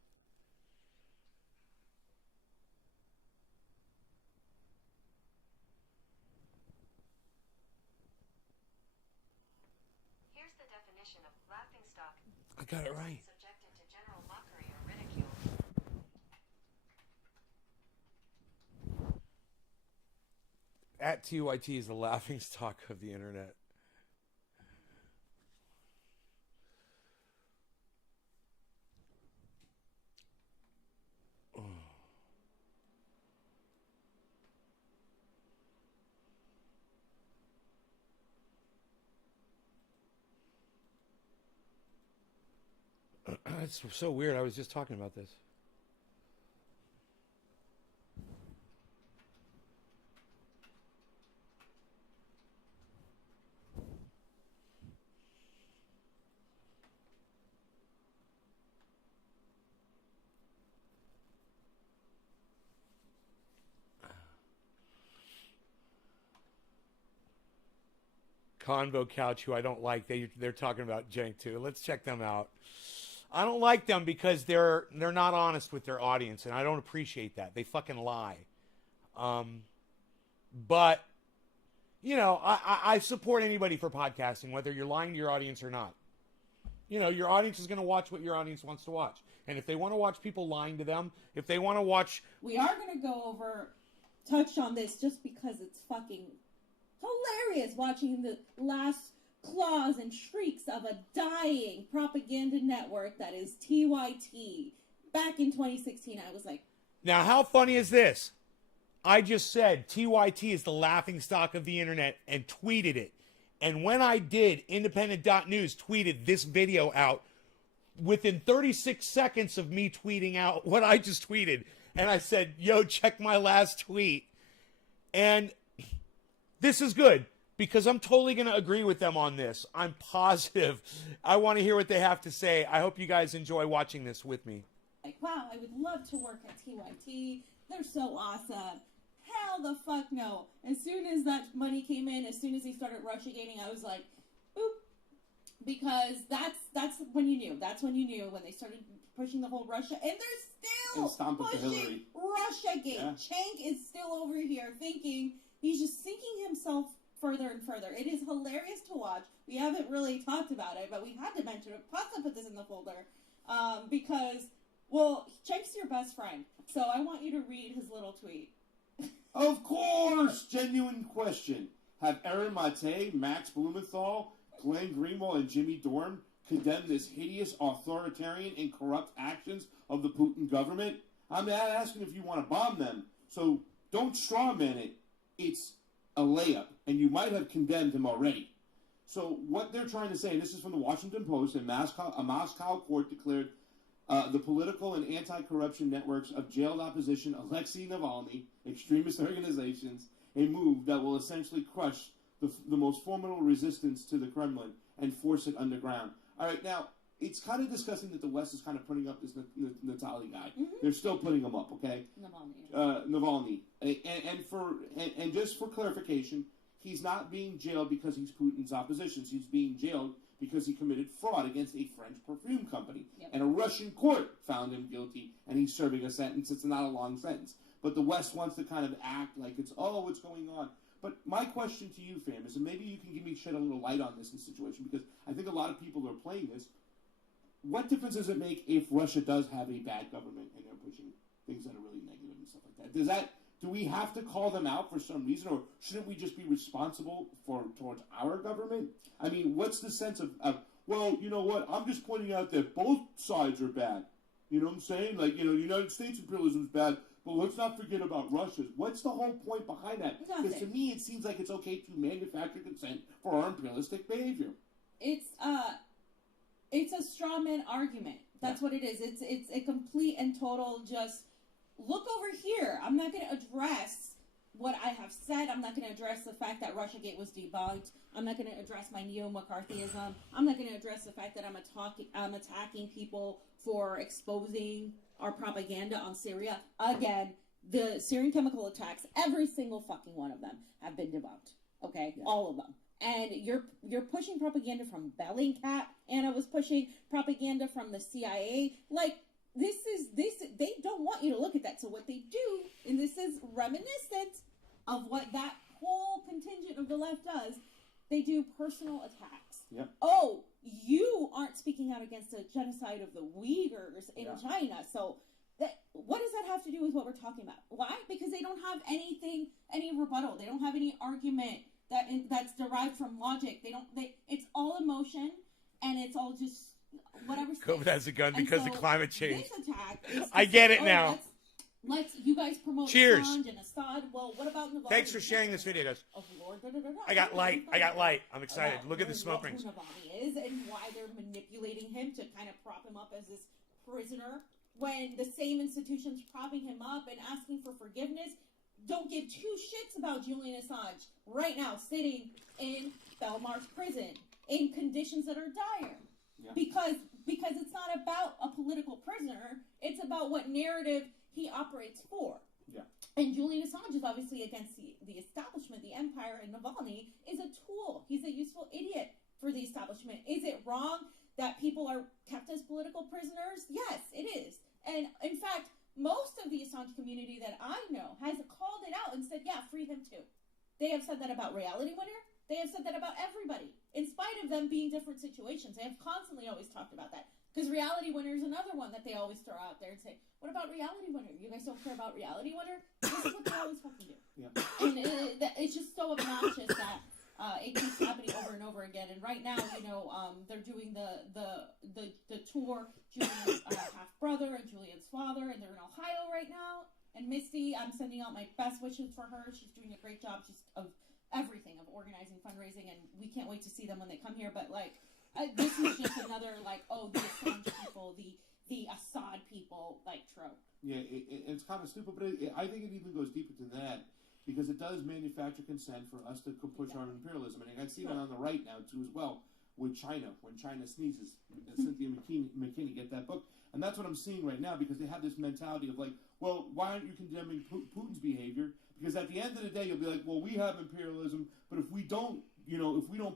Here's the definition of laughing stock. I got it right. Subjected to general mockery or ridicule. At TYT is the laughing stock of the internet. It's so weird. I was just talking about this. Convo Couch, who I don't like, they're talking about Jank too. Let's check them out. I don't like them because they're not honest with their audience, and I don't appreciate that. They fucking lie. But you know, I support anybody for podcasting, whether you're lying to your audience or not. You know, your audience is going to watch what your audience wants to watch, and if they want to watch people lying to them, if they want to watch, we are going to touch on this just because it's fucking hilarious watching the last claws and shrieks of a dying propaganda network that is TYT. Back in 2016, I was like... Now, how funny is this? I just said TYT is the laughing stock of the internet and tweeted it. And when I did, Independent.News tweeted this video out within 36 seconds of me tweeting out what I just tweeted. And I said, yo, check my last tweet. And this is good because I'm totally going to agree with them on this. I'm positive. I want to hear what they have to say. I hope you guys enjoy watching this with me. Like, wow, I would love to work at TYT. They're so awesome. Hell the fuck no. As soon as that money came in, as soon as he started rushing, I was like, boop. Because that's when you knew. That's when you knew when they started pushing the whole Russia. And they're still pushing Russiagate. Yeah. Cenk is still over here thinking he's just sinking himself further and further. It is hilarious to watch. We haven't really talked about it, but we had to mention it. Pasta put this in the folder because, well, Cenk's your best friend. So I want you to read his little tweet. Of course! Genuine question. Have Aaron Mate, Max Blumenthal, Glenn Greenwald, and Jimmy Dorn condemned this hideous authoritarian and corrupt actions of the Putin government? I'm not asking if you want to bomb them, so don't strawman it. It's a layup, and you might have condemned him already. So what they're trying to say, and this is from the Washington Post, a Moscow court declared the political and anti-corruption networks of jailed opposition Alexei Navalny, extremist organizations, a move that will essentially crush the most formidable resistance to the Kremlin and force it underground. All right, now, it's kind of disgusting that the West is kind of putting up this Navalny guy. Mm-hmm. They're still putting him up, okay? Navalny. And just for clarification, he's not being jailed because he's Putin's opposition. He's being jailed because he committed fraud against a French perfume company. Yep. And a Russian court found him guilty, and he's serving a sentence. It's not a long sentence. But the West wants to kind of act like it's, oh, what's going on? But my question to you, fam, is, and maybe you can shed a little light on this situation, because I think a lot of people are playing this. What difference does it make if Russia does have a bad government and they're pushing things that are really negative and stuff like that? Do we have to call them out for some reason, or shouldn't we just be responsible towards our government? I mean, what's the sense of well, you know what? I'm just pointing out that both sides are bad. You know what I'm saying? Like, you know, the United States imperialism is bad, but let's not forget about Russia's. What's the whole point behind that? Because to me, it seems like it's okay to manufacture consent for our imperialistic behavior. It's a straw man argument. That's what it is. It's a complete and total just look over here. I'm not going to address what I have said. I'm not going to address the fact that Russiagate was debunked. I'm not going to address my neo-McCarthyism. I'm not going to address the fact that I'm attacking people for exposing our propaganda on Syria. Again, the Syrian chemical attacks, every single fucking one of them have been debunked. Okay? Yeah. All of them. And you're pushing propaganda from Bellingcat. Anna was pushing propaganda from the CIA. Like, they don't want you to look at that. So what they do, and this is reminiscent of what that whole contingent of the left does, they do personal attacks. Yep. Oh, you aren't speaking out against the genocide of the Uyghurs in China. So what does that have to do with what we're talking about? Why? Because they don't have any rebuttal. They don't have any argument that's derived from logic. It's all emotion, and it's all just whatever. COVID has a gun because of climate change. This attack is I get it now. Let's you guys promote Cheers. Assange and Assad. Well, what about Navalny? Thanks for sharing this video, guys. I got light. I'm excited. Look at the smoke rings. Who Navalny is and why they're manipulating him to kind of prop him up as this prisoner when the same institutions propping him up and asking for forgiveness don't give two shits about Julian Assange right now sitting in Belmarsh prison in conditions that are dire. Yeah. Because it's not about a political prisoner, it's about what narrative he operates for. Yeah. And Julian Assange is obviously against the establishment, the empire, and Navalny is a tool. He's a useful idiot for the establishment. Is it wrong that people are kept as political prisoners? Yes, it is. And in fact, most of the Assange community that I know has called it out and said, yeah, free him too. They have said that about Reality Winner. They have said that about everybody, in spite of them being different situations. They have constantly always talked about that. Because Reality Winner is another one that they always throw out there and say, what about Reality Winner? You guys don't care about Reality Winner? This is what they always fucking do. Yeah. And it's just so obnoxious that it keeps happening over and over again. And right now, they're doing the tour, Julian's half-brother and Julian's father, and they're in Ohio right now. And Misty, I'm sending out my best wishes for her. She's doing a great job of everything, of organizing, fundraising, and we can't wait to see them when they come here. But, this is just another, the Assange people, the Assad people, trope. Yeah, it's kind of stupid, but I think it even goes deeper than that, because it does manufacture consent for us to push our imperialism. And I see that on the right now, too, as well, with China. When China sneezes, Cynthia McKinney, get that book. And that's what I'm seeing right now, because they have this mentality of well, why aren't you condemning Putin's behavior? Because at the end of the day, you'll be like, well, we have imperialism, but if we don't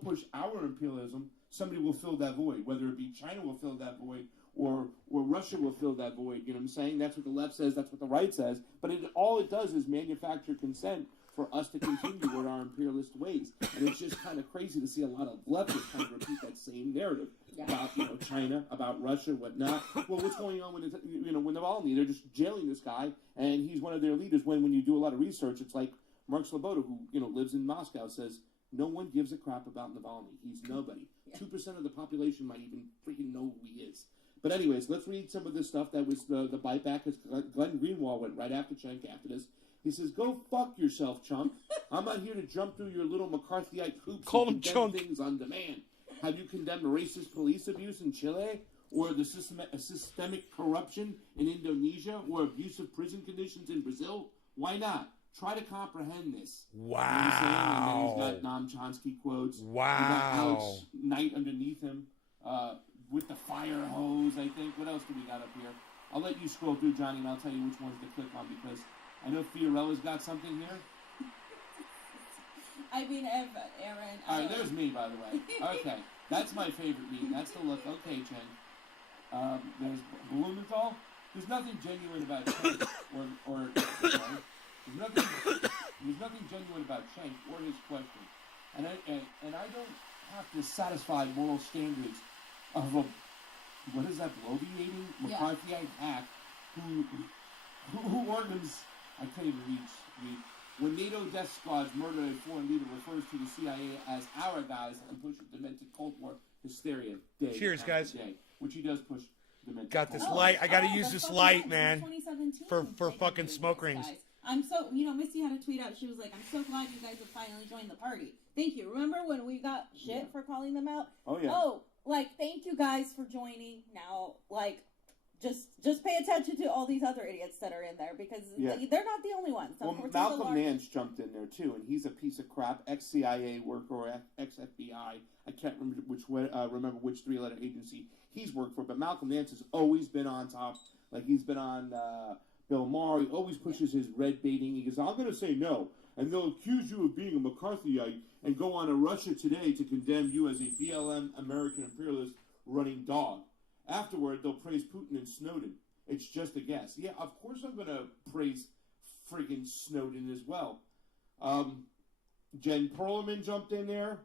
push our imperialism, somebody will fill that void. Whether it be China will fill that void, or Russia will fill that void. You know what I'm saying? That's what the left says. That's what the right says. But all it does is manufacture consent for us to continue with our imperialist ways. And it's just kind of crazy to see a lot of leftists kind of repeat that same narrative about China, about Russia, whatnot. Well, what's going on with with Navalny? They're just jailing this guy, and he's one of their leaders. When you do a lot of research, it's like Mark Sloboda, who lives in Moscow, says no one gives a crap about Navalny. He's nobody. 2% of the population might even freaking know who he is. But anyways, let's read some of this stuff that was the bite back. Glenn Greenwald went right after Cenk after this. He says, go fuck yourself, chunk. I'm not here to jump through your little McCarthyite hoops and condemn things on demand. Have you condemned racist police abuse in Chile? Or the systemic corruption in Indonesia? Or abusive prison conditions in Brazil? Why not? Try to comprehend this. Wow. And then he's got Noam Chomsky quotes. Wow. He's got Alex Knight underneath him with the fire hose, I think. What else do we got up here? I'll let you scroll through, Johnny, and I'll tell you which ones to click on, because I know Fiorella's got something here. I mean, Aaron. All right, there's me, by the way. Okay, that's my favorite meme. That's the look. Okay, Chen. There's Blumenthal. There's nothing genuine about Chen there's nothing genuine about Chen or his question. And I don't have to satisfy moral standards of a what is that bloviating McCarthyite hack who organs I can't even read. When NATO death squads murder a foreign leader refers to the CIA as our guys and pushes demented Cold War hysteria day. Cheers, guys. Day, which he does push demented. Got this light. I got to use this light, man. 2017. For fucking smoke rings. Guys. I'm so, Misty had a tweet out. She was like, I'm so glad you guys have finally joined the party. Thank you. Remember when we got shit for calling them out? Oh, yeah. Oh, thank you guys for joining. Now, just pay attention to all these other idiots that are in there because Yeah. they're not the only ones. Well, Unfortunately, the Malcolm large- Nance jumped in there too, and he's a piece of crap, ex-CIA worker or ex-FBI. I can't remember which three-letter agency he's worked for, but Malcolm Nance has always been on top. Like he's been on Bill Maher. He always pushes his red baiting. He goes, "I'm going to say no," and they'll accuse you of being a McCarthyite and go on a Russia Today to condemn you as a BLM American imperialist running dog. Afterward, they'll praise Putin and Snowden. It's just a guess. Yeah, of course I'm going to praise friggin' Snowden as well. Jen Perlman jumped in there.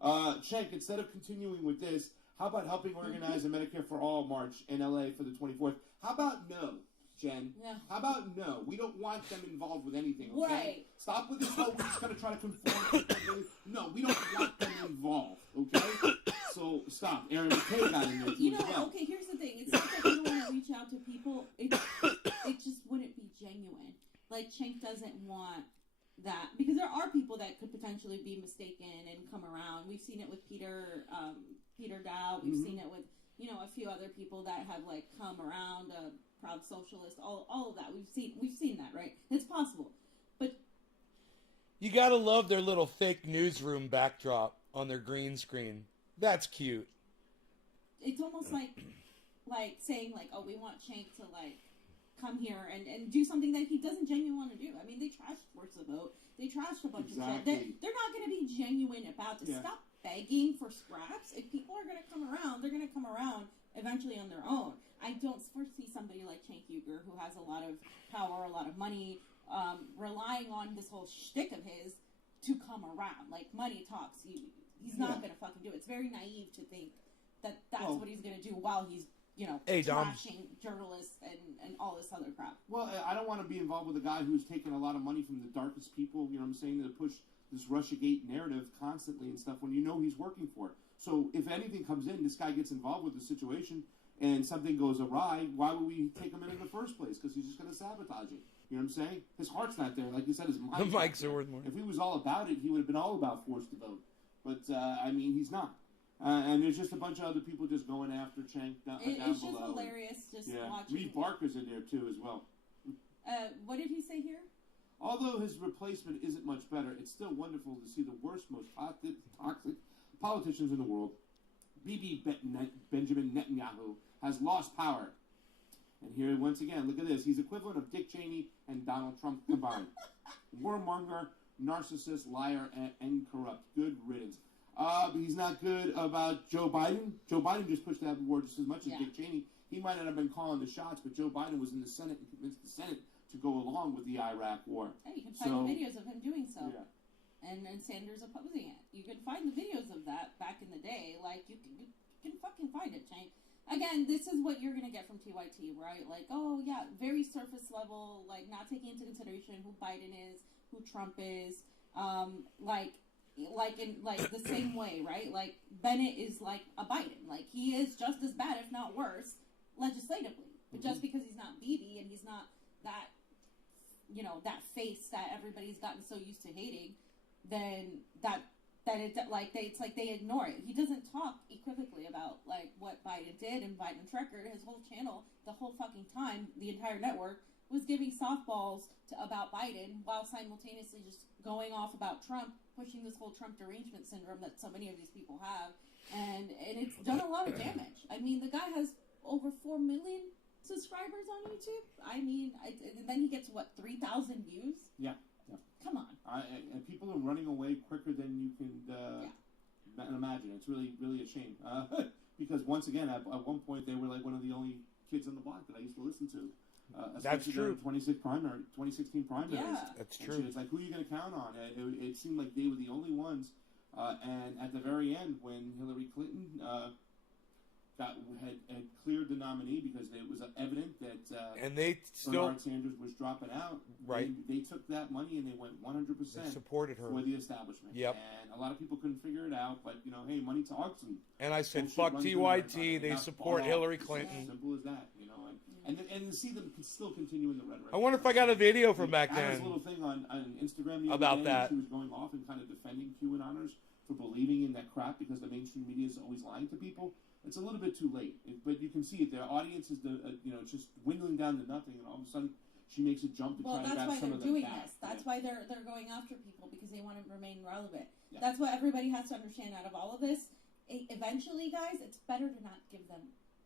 Cenk, instead of continuing with this, how about helping organize a Medicare for All march in LA for the 24th? How about no, Jen? No. How about no? We don't want them involved with anything, okay? Right. Stop with this whole, we're just going to try to conform. No, we don't want them involved, okay? So stop. Aaron McKay got in there too You know, as well. okay, here's the thing. It's not that you don't want to reach out to people. It just wouldn't be genuine. Like, Cenk doesn't want that. Because there are people that could potentially be mistaken and come around. We've seen it with Peter Dow. We've seen it with, a few other people that have, like, come around, Proud Socialist, all of that. We've seen that, right? It's possible. But You gotta love their little fake newsroom backdrop on their green screen. That's cute. it's almost like saying, like, oh, we want Cenk to, like, come here and do something that he doesn't genuinely want to do. I mean, they trashed Force the Vote. They trashed a bunch of shit. They're not going to be genuine about it. Yeah. Stop begging for scraps. If people are going to come around, they're going to come around eventually on their own. I don't foresee somebody like Cenk Uygur, who has a lot of power, a lot of money, relying on this whole shtick of his to come around. Like, money talks. He's not going to fucking do it. It's very naive to think that that's what he's going to do while he's, Hey, Dom. trashing journalists and all this other crap. Well, I don't want to be involved with a guy who's taken a lot of money from the darkest people, you know what I'm saying, to push this Russiagate narrative constantly and stuff when you know he's working for it. So if anything comes in, this guy gets involved with the situation and something goes awry, why would we take him in the first place? Because he's just going to sabotage it. You know what I'm saying? His heart's not there. Like you said, his mind's The not mics there. are worth more. If he was all about it, he would have been all about Force the Vote. But, I mean, he's not. And there's just a bunch of other people just going after Cenk down It's below. just hilarious just Yeah, watching. Reed Barker's in there too as well. What did he say here? Although his replacement isn't much better, it's still wonderful to see the worst, most toxic politicians in the world. Benjamin Netanyahu has lost power. And here, once again, look at this. He's equivalent of Dick Cheney and Donald Trump combined. Warmonger, narcissist, liar, and corrupt. Good riddance. He's not good about Joe Biden. Joe Biden just pushed that war just as much as Dick Cheney. He might not have been calling the shots, but Joe Biden was in the Senate and convinced the Senate to go along with the Iraq war. Hey, you can find the videos of him doing so. Yeah. And Sanders opposing it. You can find the videos of that back in the day. Like, you can fucking find it, Cenk. Again, this is what you're going to get from TYT, right? Like, oh, yeah, very surface level, like, not taking into consideration who Biden is, who Trump is, like in the same way, right? Like, Bennett is like a Biden. Like, he is just as bad, if not worse, legislatively. But just because he's not Bibi and he's not that, that face that everybody's gotten so used to hating, then it's like they ignore it. He doesn't talk equivocally about, like, what Biden did and Biden's record. His whole channel, the whole fucking time, the entire network, was giving softballs about Biden while simultaneously just going off about Trump, pushing this whole Trump derangement syndrome that so many of these people have. And it's done a lot of damage. I mean, the guy has over 4 million subscribers on YouTube. I mean, and then he gets, 3,000 views? Yeah. Come on. And people are running away quicker than you can imagine. It's really, really a shame. Because once again, at one point, they were like one of the only kids on the block that I used to listen to. That's true. 2016 primaries. Yeah. That's And true. shit. It's like, who are you going to count on? It seemed like they were the only ones. And at the very end, when Hillary Clinton had cleared the nominee because it was evident that And they still Bernard Sanders was dropping out, Right. They took that money and they went 100% supported her. for the establishment. Yep. And a lot of people couldn't figure it out, but hey, money talks. And I said, bullshit fuck runs in TYT. America. They Not support fall Hillary off. Clinton. Simple as that, and to see them still continue in the rhetoric. I wonder if I got a video from back Anna's then. little thing on Instagram the other About day, that. She was going off and kind of defending QAnoners for believing in that crap because the mainstream media is always lying to people. it's a little bit too late. But you can see it. Their audience is it's just dwindling down to nothing, and all of a sudden she makes a jump to Well, try and that's grab why some they're of them doing back. this. That's why they're going after people, because they want to remain relevant. Yeah. That's what everybody has to understand out of all of this. Eventually, guys, it's better to not give them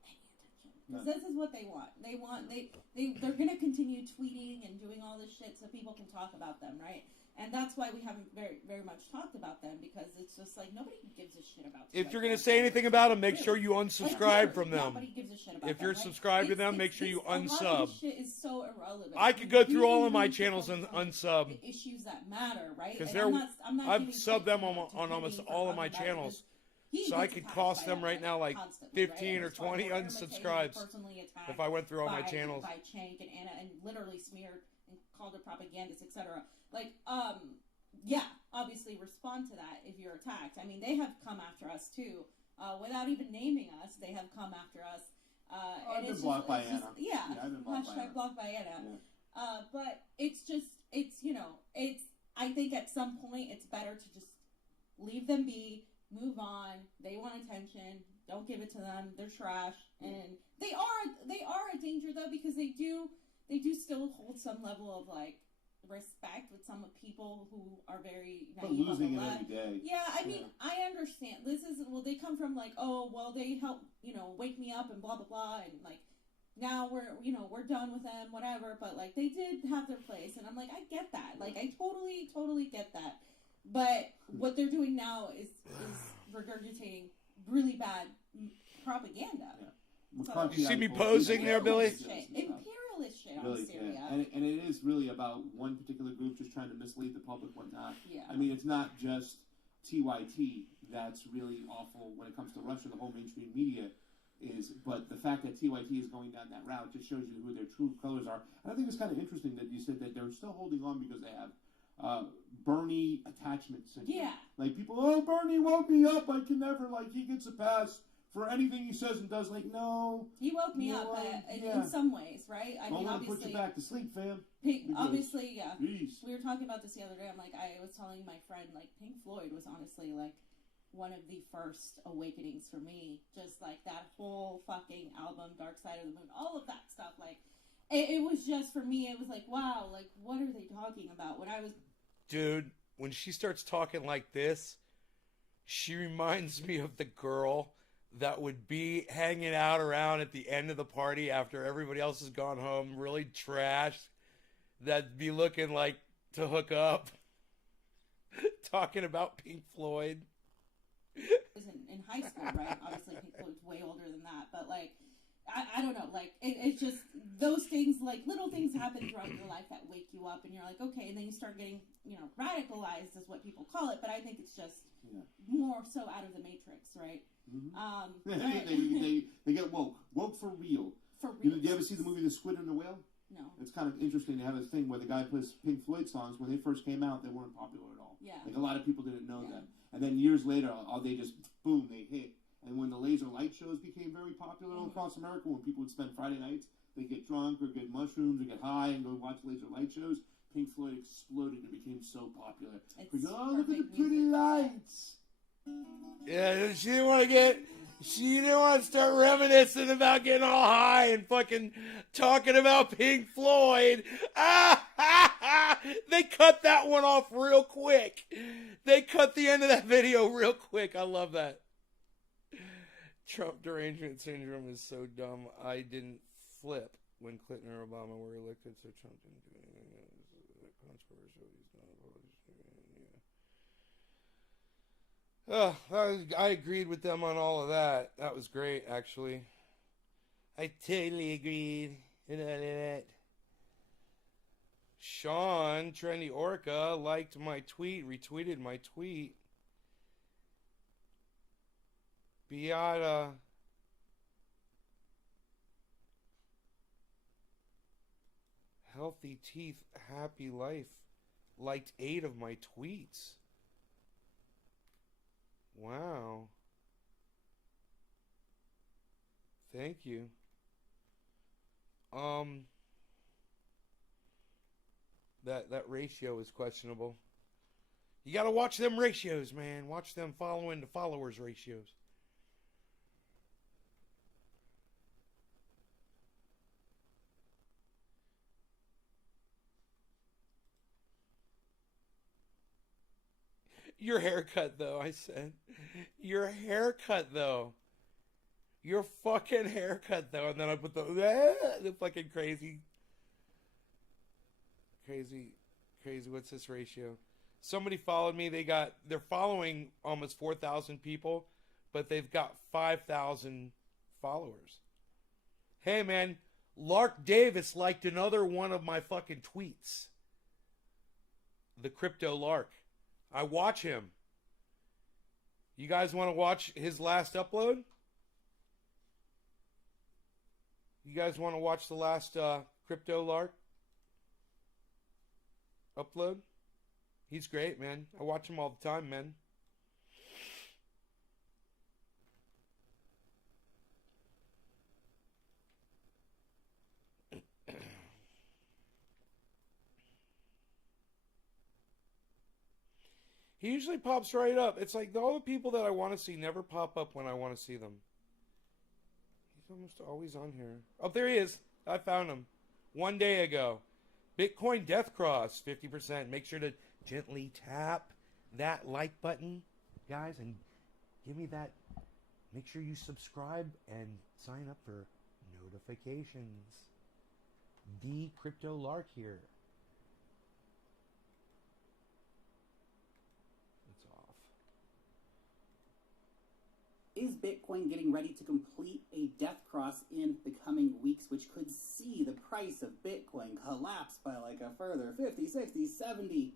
any attention, because this is what they want. They're gonna continue tweeting and doing all this shit so people can talk about them, right? And that's why we haven't very, very much talked about them, because it's just like nobody gives a shit about them. If you're going to say anything about them, make sure you unsubscribe from them. Nobody gives a shit about If them, you're right? subscribed to them, make sure you A lot of unsub. this shit is so irrelevant. I could go through all Really of my need to channels and focus on unsub. the issues that matter, right? Because And I'm not I've giving subbed shit them to on almost Kenny for all of my talking about it, channels. because he So I gets could attacked cost by them right that now like constantly, 15 right? or As far as 20 Aaron Matei unsubscribes personally attacked if I went through all my by- channels. by Chank and Anna, and literally smeared and called her propagandists, etc. Like, yeah, obviously respond to that if you're attacked. I mean, they have come after us too, without even naming us. They have come after us. I've and been it's blocked by it's Anna. yeah, I've been blocked by hashtag Anna. blocked by Anna. Yeah. But it's I think at some point it's better to just leave them be, move on. They want attention. Don't give it to them. They're trash, and they are a danger though, because they do still hold some level of like respect with some people who are very But naive on losing the it left. every day. Yeah, I mean, I understand. This is, well, they come from like, oh, well, they help, wake me up and blah, blah, blah. And like, now we're done with them, whatever. But like, they did have their place. And I'm like, I get that. Like, I totally, totally get that. But what they're doing now is regurgitating really bad propaganda. Yeah. With So- Crunchy You see me articles, posing there, Billy? Imperialist shit on Really, Syria. yeah. And it is really about one particular group just trying to mislead the public, whatnot. Yeah. I mean, it's not just TYT that's really awful when it comes to Russia. The whole mainstream media is, but the fact that TYT is going down that route just shows you who their true colors are. And I think it's kind of interesting that you said that they're still holding on because they have Bernie attachment syndrome. Yeah. Like people, oh, Bernie woke me up. I can never, like, he gets a pass for anything he says and does. Like, no. He woke me No, up, but yeah. in some ways, right? I I'm mean, going to put obviously, you back to sleep, fam. Pink, because- obviously, yeah. Jeez. We were talking about this the other day. I'm like, I was telling my friend, like, Pink Floyd was honestly like one of the first awakenings for me. Just like that whole fucking album, Dark Side of the Moon, all of that stuff. Like, it was just for me. It was like, wow, like, what are they talking about? When I was, Dude, when she starts talking like this, she reminds me of the girl that would be hanging out around at the end of the party after everybody else has gone home, really trashed, that'd be looking like to hook up, talking about Pink Floyd. was in high school, right? Obviously, Pink Floyd's way older than that, but like, I don't know, like, it's just those things, like, little things happen throughout your life that wake you up, and you're like, okay, and then you start getting, radicalized is what people call it, but I think it's just more so out of the matrix, right? Mm-hmm. Right. they get woke for real. For You, real. you ever see the movie The Squid and the Whale? No. It's kind of interesting to have this thing where the guy plays Pink Floyd songs. When they first came out, they weren't popular at all. Yeah. Like a lot of people didn't know Yeah. that. And then years later, they just boom, they hit. And when the laser light shows became very popular Mm-hmm. across America, when people would spend Friday nights, they get drunk or get mushrooms or get high and go watch laser light shows. Pink Floyd exploded and became so popular. It's We go, oh, look at the perfect pretty music. lights. Yeah, she didn't want to start reminiscing about getting all high and fucking talking about Pink Floyd. They cut that one off real quick. They cut the end of that video real quick. I love that. Trump derangement syndrome is so dumb. I didn't flip when Clinton or Obama were elected, so Trump didn't do anything. Controversial. He's not opposed. I agreed with them on all of that. That was great, actually. I totally agreed with all of that. Sean, Trendy Orca, liked my tweet, retweeted my tweet. Beata. Healthy teeth, happy life. Liked 8 of my tweets. Wow. Thank you. That ratio is questionable. You gotta watch them ratios, man. Watch them following the followers ratios. Your haircut, though, I said. Your haircut, though. Your fucking haircut, though. And then I put the fucking crazy, what's this ratio? Somebody followed me. They're following almost 4,000 people, but they've got 5,000 followers. Hey, man, Lark Davis liked another one of my fucking tweets. The Crypto Lark. I watch him. You guys want to watch his last upload? You guys want to watch the last Crypto Lark upload? He's great, man. I watch him all the time, man. He usually pops right up. It's like all the people that I want to see never pop up when I want to see them. He's almost always on here. Oh, there he is. I found him. 1 day ago. Bitcoin Death Cross, 50%. Make sure to gently tap that like button, guys, and give me that. Make sure you subscribe and sign up for notifications. The Crypto Lark here. It's off. Is Bitcoin getting ready to complete a death cross in the coming weeks, which could see the price of Bitcoin collapse by like a further 50, 60, 70%?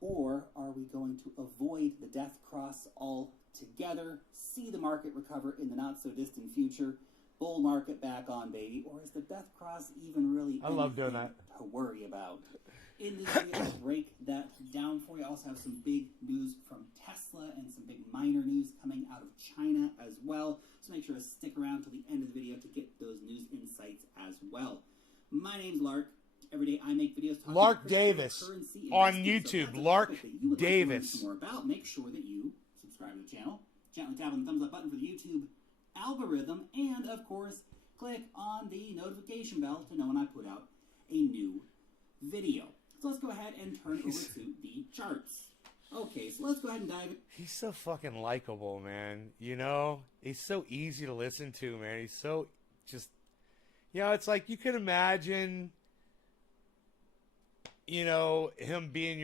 Or are we going to avoid the death cross altogether, see the market recover in the not so distant future, bull market back on, baby? Or is the death cross even really I love doing that. to worry about? In this video, I'll break that down for you. I also have some big news from Tesla and some big miner news coming out of China as well. So make sure to stick around till the end of the video to get those news insights as well. My name's Lark. Every day I make videos talking Lark about Davis cryptocurrency on investing. YouTube. So if that's a Lark topic that you would like to learn Davis. more about, make sure that you subscribe to the channel. Gently tap on the thumbs up button for the YouTube algorithm. And of course, click on the notification bell to know when I put out a new video. So let's go ahead and turn over to the charts. Okay, so let's go ahead and dive in. He's so fucking likable, man. You know? He's so easy to listen to, man. He's so just... You know, it's like you can imagine, you know, him being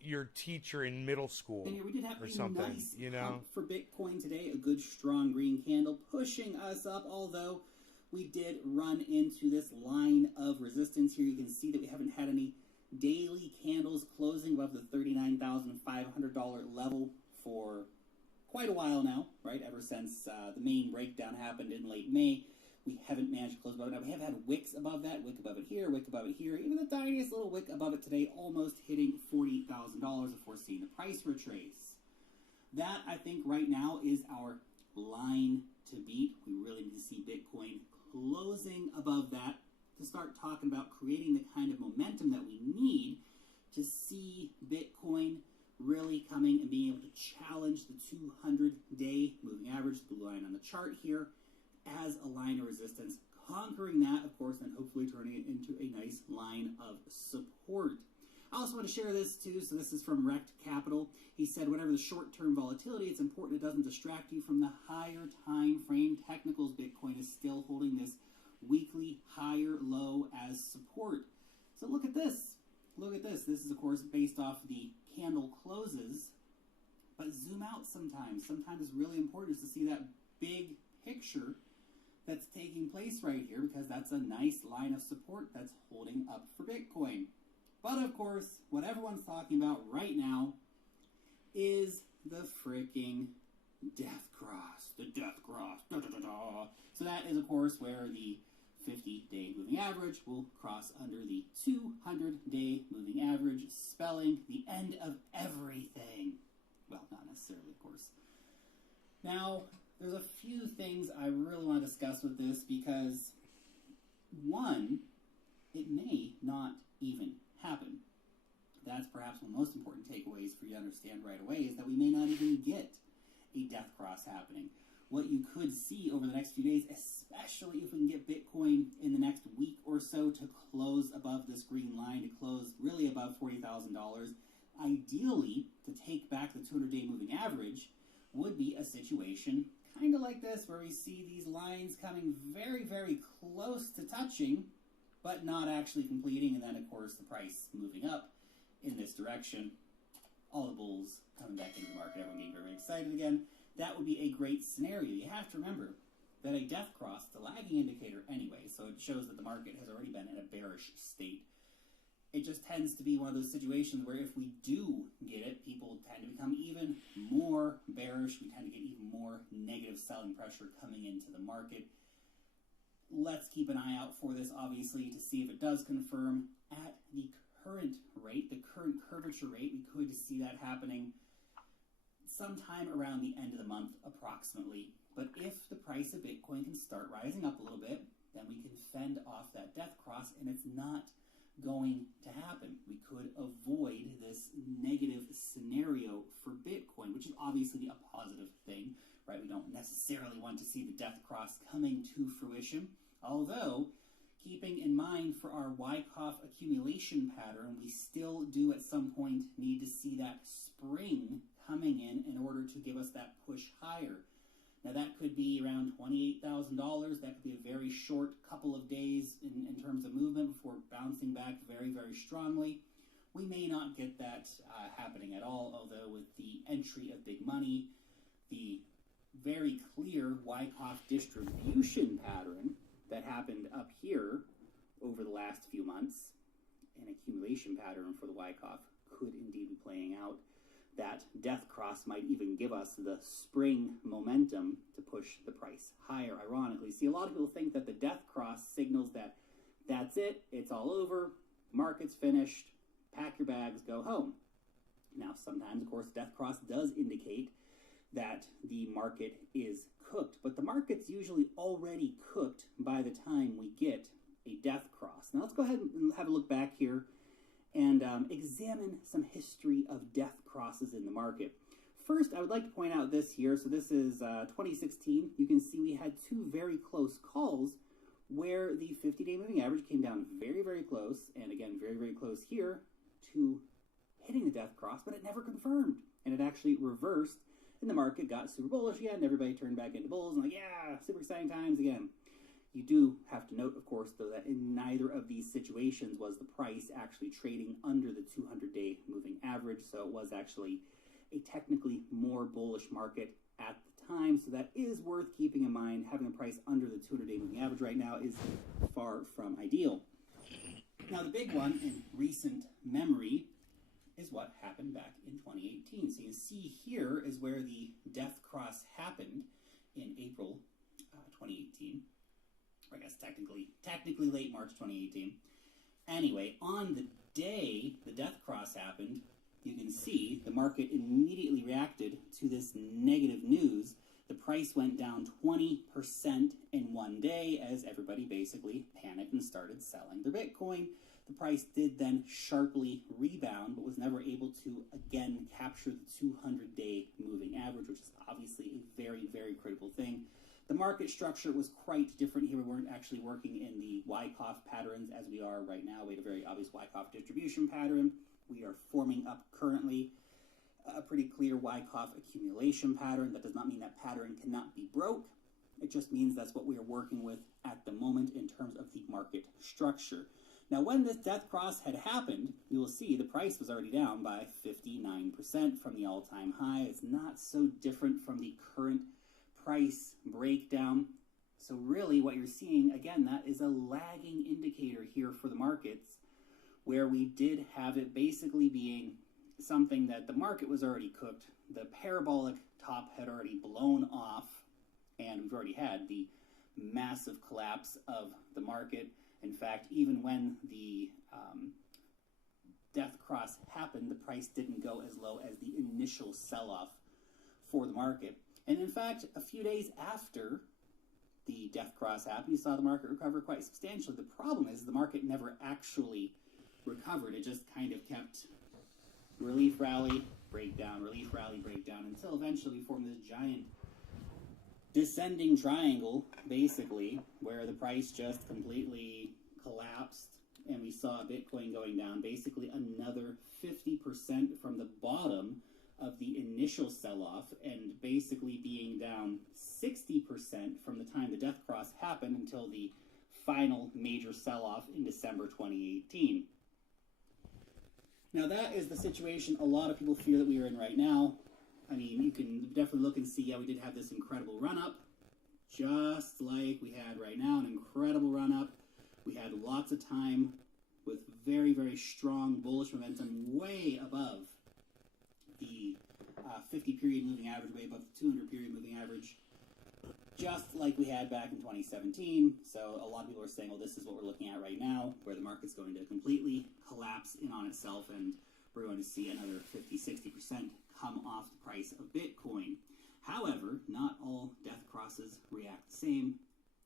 your teacher in middle school And here we did have or a something, nice you know? pump for Bitcoin today. A good strong green candle pushing us up, although we did run into this line of resistance here. You can see that we haven't had any daily candles closing above the $39,500 level for quite a while now, right? Ever since the main breakdown happened in late May, we haven't managed to close above it. Now, we have had wicks above that, wick above it here, wick above it here. Even the tiniest little wick above it today, almost hitting $40,000 if we're seeing the price retrace. That, I think, right now is our line to beat. We really need to see Bitcoin closing above that to start talking about creating the kind of momentum that we need to see Bitcoin really coming and being able to challenge the 200-day moving average, the blue line on the chart here, as a line of resistance, conquering that, of course, and hopefully turning it into a nice line of support. I also want to share this too, so this is from Rect Capital. He said, whatever the short-term volatility, it's important it doesn't distract you from the higher time frame technicals. Bitcoin is still holding this weekly higher low as support. So look at this. Look at this. This is, of course, based off the candle closes, but zoom out sometimes. Sometimes it's really important just to see that big picture that's taking place right here, because that's a nice line of support that's holding up for Bitcoin. But of course, what everyone's talking about right now is the freaking death cross. The death cross. Da, da, da, da. So that is, of course, where the 50-day moving average will cross under the 200-day moving average, spelling the end of everything. Well, not necessarily, of course. Now, there's a few things I really want to discuss with this because, one, it may not even happen. That's perhaps one of the most important takeaways for you to understand right away, is that we may not even get a death cross happening. What you could see over the next few days, especially if we can get Bitcoin in the next week or so to close above this green line, to close really above $40,000, ideally, to take back the 200-day moving average would be a situation kind of like this, where we see these lines coming very, very close to touching, but not actually completing, and then, of course, the price moving up in this direction. All the bulls coming back into the market, everyone getting very excited again. That would be a great scenario. You have to remember that a death cross is a lagging indicator anyway, so it shows that the market has already been in a bearish state. It just tends to be one of those situations where if we do get it, people tend to become even more bearish. We tend to get even more negative selling pressure coming into the market. Let's keep an eye out for this, obviously, to see if it does confirm at the current rate, the current curvature rate. We could see that happening sometime around the end of the month, approximately. But if the price of Bitcoin can start rising up a little bit, then we can fend off that death cross, and it's not going to happen. We could avoid this negative scenario for Bitcoin, which is obviously a positive thing, right? We don't necessarily want to see the death cross coming to fruition, although keeping in mind for our Wyckoff accumulation pattern, we still do at some point need to see that spring coming in order to give us that push higher. Now that could be around $28,000. That could be a very short couple of days in terms of movement before bouncing back very, very strongly. We may not get that happening at all, although with the entry of big money, the very clear Wyckoff distribution pattern that happened up here over the last few months, an accumulation pattern for the Wyckoff could indeed be playing out. That death cross might even give us the spring momentum to push the price higher, ironically. See, a lot of people think that the death cross signals that that's it, it's all over, market's finished, pack your bags, go home. Now, sometimes, of course, death cross does indicate that the market is cooked, but the market's usually already cooked by the time we get a death cross. Now, let's go ahead and have a look back here and examine some history of death crosses in the market. First, I would like to point out this here. So this is 2016. You can see we had two very close calls where the 50-day moving average came down very, very close, and again, very, very close here to hitting the death cross, but it never confirmed. And it actually reversed, and the market got super bullish again, and everybody turned back into bulls, and like, yeah, super exciting times again. You do have to note, of course, though, that in neither of these situations was the price actually trading under the 200-day moving average, so it was actually a technically more bullish market at the time, so that is worth keeping in mind. Having a price under the 200-day moving average right now is far from ideal. Now, the big one in recent memory is what happened back in 2018. So you can see here is where the death cross happened in April 2018. I guess technically late March 2018. Anyway, on the day the death cross happened, you can see the market immediately reacted to this negative news. The price went down 20% in one day as everybody basically panicked and started selling their Bitcoin. The price did then sharply rebound, but was never able to again capture the 200-day moving average, which is obviously a very, very critical thing. The market structure was quite different here. We weren't actually working in the Wyckoff patterns as we are right now. We had a very obvious Wyckoff distribution pattern. We are forming up currently a pretty clear Wyckoff accumulation pattern. That does not mean that pattern cannot be broke. It just means that's what we are working with at the moment in terms of the market structure. Now, when this death cross had happened, you will see the price was already down by 59% from the all-time high. It's not so different from the current price breakdown. So really what you're seeing, again, that is a lagging indicator here for the markets, where we did have it basically being something that the market was already cooked. The parabolic top had already blown off, and we've already had the massive collapse of the market. In fact, even when the death cross happened, the price didn't go as low as the initial sell-off for the market. And in fact, a few days after the death cross happened, you saw the market recover quite substantially. The problem is the market never actually recovered. It just kind of kept relief rally, breakdown, relief rally, breakdown, until eventually we formed this giant descending triangle, basically, where the price just completely collapsed, and we saw saw Bitcoin going down basically another 50% from the bottom of the initial sell-off, and basically being down 60% from the time the death cross happened until the final major sell-off in December 2018. Now that is the situation a lot of people fear that we are in right now. I mean, you can definitely look and see, yeah, we did have this incredible run-up, just like we had right now, an incredible run-up. We had lots of time with very, very strong bullish momentum way above the 50-period moving average, way above the 200-period moving average, just like we had back in 2017. So a lot of people are saying, well, this is what we're looking at right now, where the market's going to completely collapse in on itself, and we're going to see another 50-60% come off the price of Bitcoin. However, not all death crosses react the same.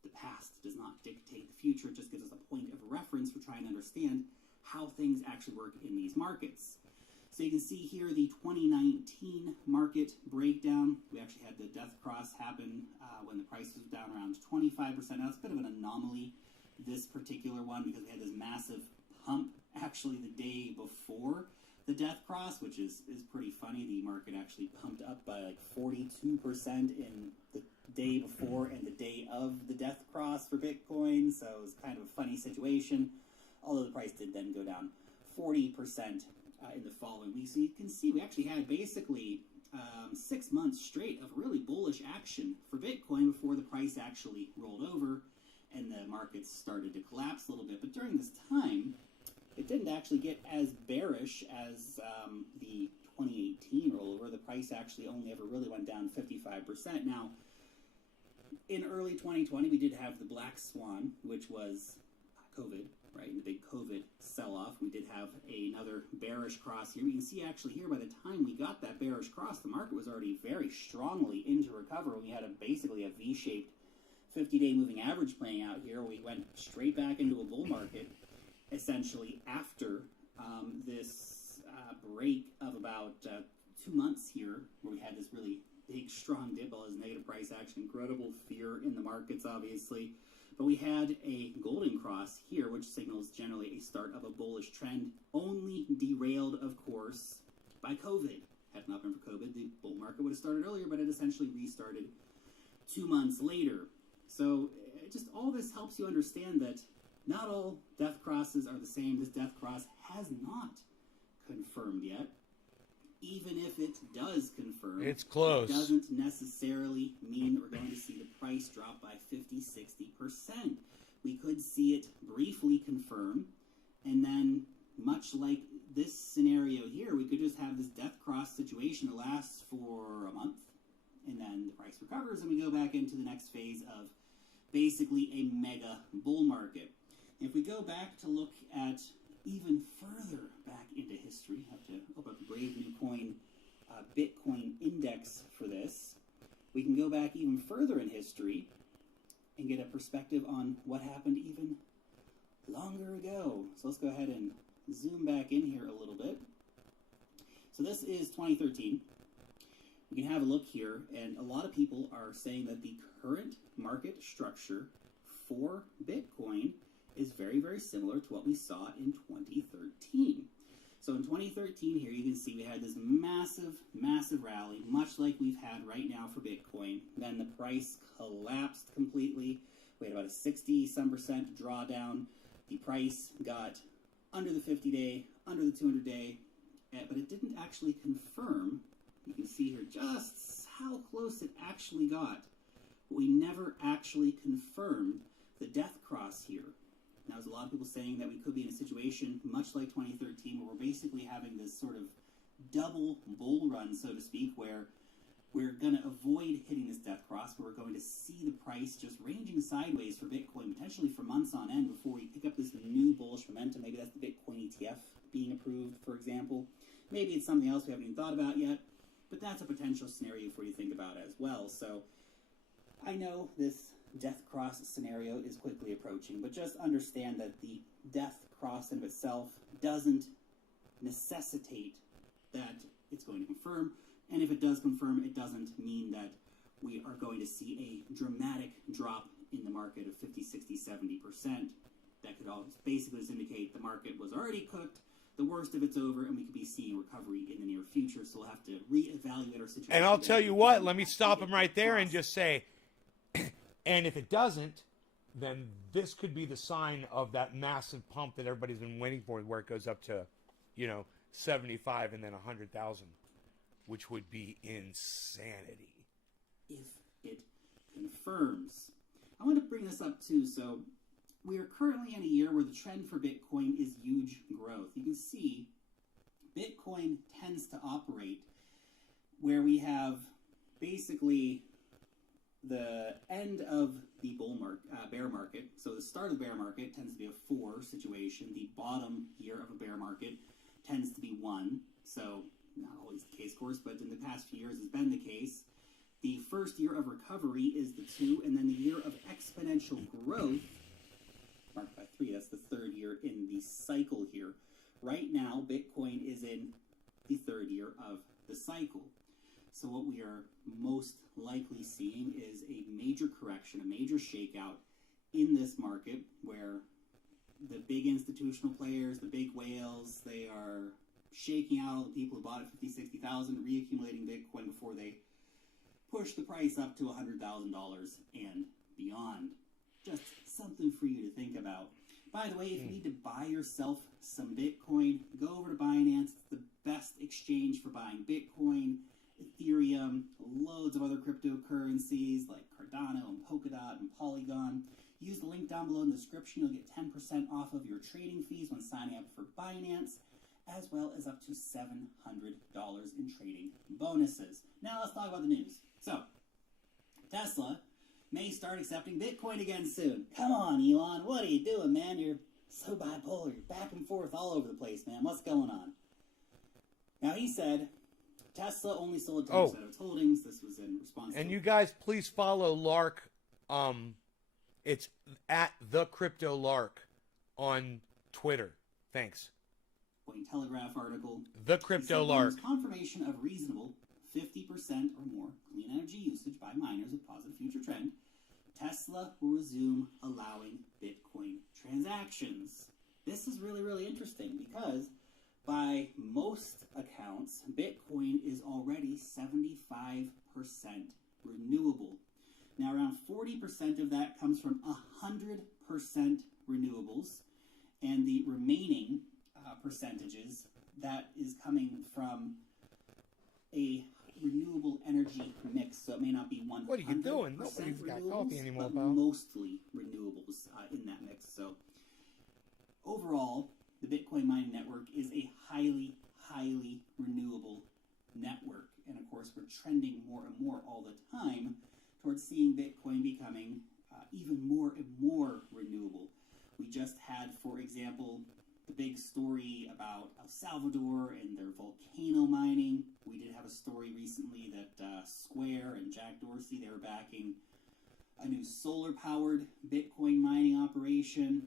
The past does not dictate the future. It just gives us a point of reference for trying to understand how things actually work in these markets. So you can see here the 2019 market breakdown. We actually had the death cross happen when the price was down around 25%. Now it's a bit of an anomaly, this particular one, because we had this massive pump actually the day before the death cross, which is pretty funny. The market actually pumped up by like 42% in the day before and the day of the death cross for Bitcoin. So it was kind of a funny situation, although the price did then go down 40% in the following week. So you can see we actually had basically 6 months straight of really bullish action for Bitcoin before the price actually rolled over and the markets started to collapse a little bit. But during this time, it didn't actually get as bearish as the 2018 rollover. The price actually only ever really went down 55%. Now, in early 2020, we did have the black swan, which was COVID, right? The big COVID sell-off. We did have another bearish cross here. You can see actually here, by the time we got that bearish cross, the market was already very strongly into recovery. We had basically a V-shaped 50-day moving average playing out here. We went straight back into a bull market, essentially after this break of about 2 months here, where we had this really big, strong dip, all this negative price action, incredible fear in the markets, obviously. But we had a golden cross here, which signals generally a start of a bullish trend, only derailed, of course, by COVID. Had it not been for COVID, the bull market would have started earlier, but it essentially restarted 2 months later. So just all this helps you understand that not all death crosses are the same. This death cross has not confirmed yet. Even if it does confirm, It's close. It doesn't necessarily mean that we're going to see the price drop by 50-60%. We could see it briefly confirm, and then much like this scenario here, we could just have this death cross situation that lasts for a month, and then the price recovers, and we go back into the next phase of basically a mega bull market. If we go back to look at even further back into history, I have to open up the Brave New Coin Bitcoin index for this. We can go back even further in history and get a perspective on what happened even longer ago. So let's go ahead and zoom back in here a little bit. So this is 2013. We can have a look here, and a lot of people are saying that the current market structure for Bitcoin is very, very similar to what we saw in 2013. So in 2013 here, you can see we had this massive, massive rally, much like we've had right now for Bitcoin. Then the price collapsed completely. We had about a 60-some% drawdown. The price got under the 50-day, under the 200-day, but it didn't actually confirm. You can see here just how close it actually got. But we never actually confirmed the death cross here. Now, there's a lot of people saying that we could be in a situation much like 2013, where we're basically having this sort of double bull run, so to speak, where we're going to avoid hitting this death cross, but we're going to see the price just ranging sideways for Bitcoin, potentially for months on end, before we pick up this new bullish momentum. Maybe that's the Bitcoin ETF being approved, for example. Maybe it's something else we haven't even thought about yet, but that's a potential scenario for you to think about as well. So I know this death cross scenario is quickly approaching, but just understand that the death cross in of itself doesn't necessitate that it's going to confirm, and if it does confirm, it doesn't mean that we are going to see a dramatic drop in the market of 50, 60, 70%. that could all basically just indicate the market was already cooked, the worst of it's over, and we could be seeing recovery in the near future. So we'll have to reevaluate our situation. And I'll tell you what, let me stop him him right there and just say, and if it doesn't, then this could be the sign of that massive pump that everybody's been waiting for, where it goes up to, 75 and then 100,000, which would be insanity. If it confirms. I want to bring this up too. So we are currently in a year where the trend for Bitcoin is huge growth. You can see Bitcoin tends to operate where we have basically the end of the bear market. So the start of the bear market tends to be a 4 situation. The bottom year of a bear market tends to be 1. So not always the case, of course, but in the past few years has been the case. The first year of recovery is the 2, and then the year of exponential growth, marked by 3, that's the third year in the cycle here. Right now, Bitcoin is in the third year of the cycle. So what we are most likely seeing is a major correction, a major shakeout in this market where the big institutional players, the big whales, they are shaking out all the people who bought it 50, 60,000, reaccumulating Bitcoin before they push the price up to $100,000 and beyond. Just something for you to think about. By the way, if you need to buy yourself some Bitcoin, go over to Binance. It's the best exchange for buying Bitcoin, Ethereum, loads of other cryptocurrencies like Cardano and Polkadot and Polygon. Use the link down below in the description. You'll get 10% off of your trading fees when signing up for Binance, as well as up to $700 in trading bonuses. Now let's talk about the news. So, Tesla may start accepting Bitcoin again soon. Come on, Elon. What are you doing, man? You're so bipolar. You're back and forth all over the place, man. What's going on? Now, he said Tesla only sold 10% of its holdings. This was in response to... And you guys, please follow Lark. It's at the Crypto Lark on Twitter. Thanks. Telegraph article. The Crypto Lark. Confirmation of reasonable 50% or more clean energy usage by miners with positive future trend. Tesla will resume allowing Bitcoin transactions. This is really, really interesting because by most accounts, Bitcoin is already 75% renewable. Now, around 40% of that comes from 100% renewables, and the remaining percentages, that is coming from a renewable energy mix. So it may not be 100% What are you doing? Nobody's got coffee anymore, but pal. mostly renewables in that mix. So overall, the Bitcoin mining network is a highly, highly renewable network. And of course, we're trending more and more all the time towards seeing Bitcoin becoming even more and more renewable. We just had, for example, the big story about El Salvador and their volcano mining. We did have a story recently that Square and Jack Dorsey, they were backing a new solar-powered Bitcoin mining operation,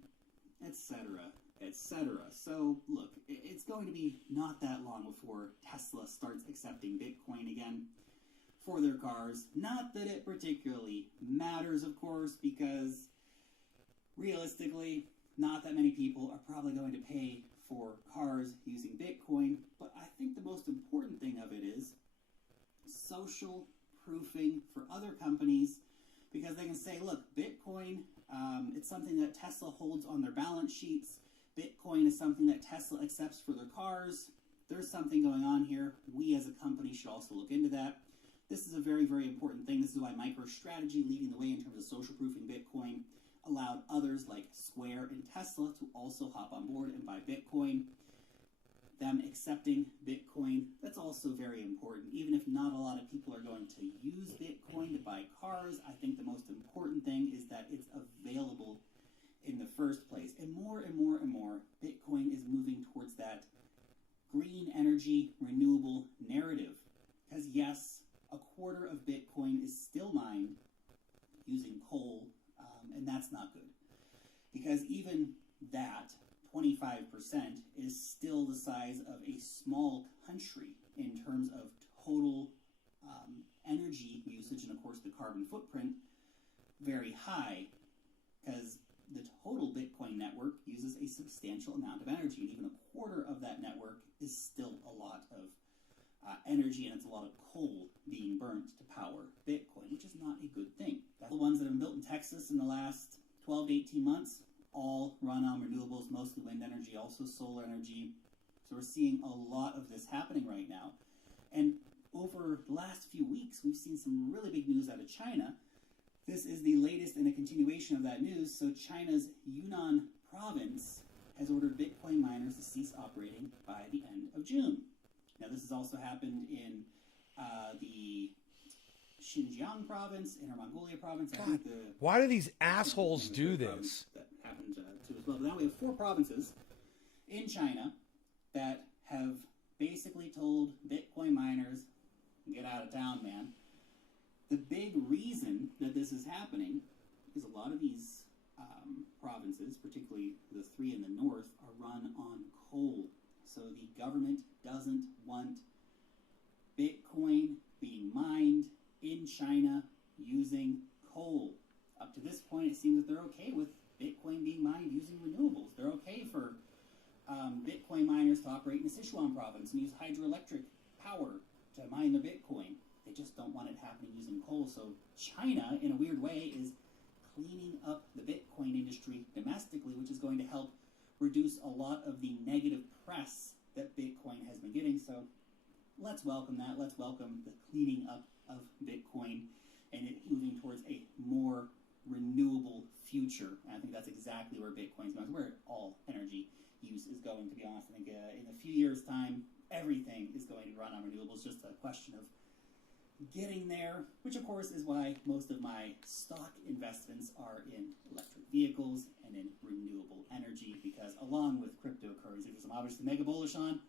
etc., etc. So, look, it's going to be not that long before Tesla starts accepting Bitcoin again for their cars. Not that it particularly matters, of course, because realistically, not that many people are probably going to pay for cars using Bitcoin, but I think the most important thing of it is social proofing for other companies, because they can say, look, Bitcoin, it's something that Tesla holds on their balance sheets. Bitcoin is something that Tesla accepts for their cars. There's something going on here. We as a company should also look into that. This is a very, very important thing. This is why MicroStrategy, leading the way in terms of social proofing Bitcoin, allowed others like Square and Tesla to also hop on board and buy Bitcoin. Them accepting Bitcoin, that's also very important. Even if not a lot of people are going to use Bitcoin to buy cars, I think the most important thing is that it's available in the first place. And more and more and more, Bitcoin is moving towards that green energy, renewable narrative. Because yes, a quarter of Bitcoin is still mined using coal, and that's not good. Because even that, 25%, is still the size of a small country in terms of total energy usage, and of course the carbon footprint, very high. Because the total Bitcoin network uses a substantial amount of energy, and even a quarter of that network is still a lot of energy, and it's a lot of coal being burnt to power Bitcoin, which is not a good thing. The ones that have been built in Texas in the last 12 to 18 months all run on renewables, mostly wind energy, also solar energy. So we're seeing a lot of this happening right now. And over the last few weeks, we've seen some really big news out of China. This is the latest in a continuation of that news. So China's Yunnan province has ordered Bitcoin miners to cease operating by the end of June. Now, this has also happened in the Xinjiang province, Inner Mongolia province. I think Why do these assholes do this? That happened too as well. But now we have 4 provinces in China that have basically told Bitcoin miners, get out of town, man. The big reason that this is happening is a lot of these provinces, particularly the 3 in the north, are run on coal. So the government doesn't want Bitcoin being mined in China using coal. Up to this point, it seems that they're okay with Bitcoin being mined using renewables. They're okay for Bitcoin miners to operate in the Sichuan province and use hydroelectric power to mine their Bitcoin. They just don't want it happening using coal. So China, in a weird way, is cleaning up the Bitcoin industry domestically, which is going to help reduce a lot of the negative press that Bitcoin has been getting. So let's welcome that. Let's welcome the cleaning up of Bitcoin and it moving towards a more renewable future. And I think that's exactly where Bitcoin's going, where all energy use is going, to be honest. I think in a few years' time, everything is going to run on renewables. Just a question of getting there, which of course is why most of my stock investments are in electric vehicles and in renewable energy, because along with cryptocurrency, which I'm obviously mega bullish on,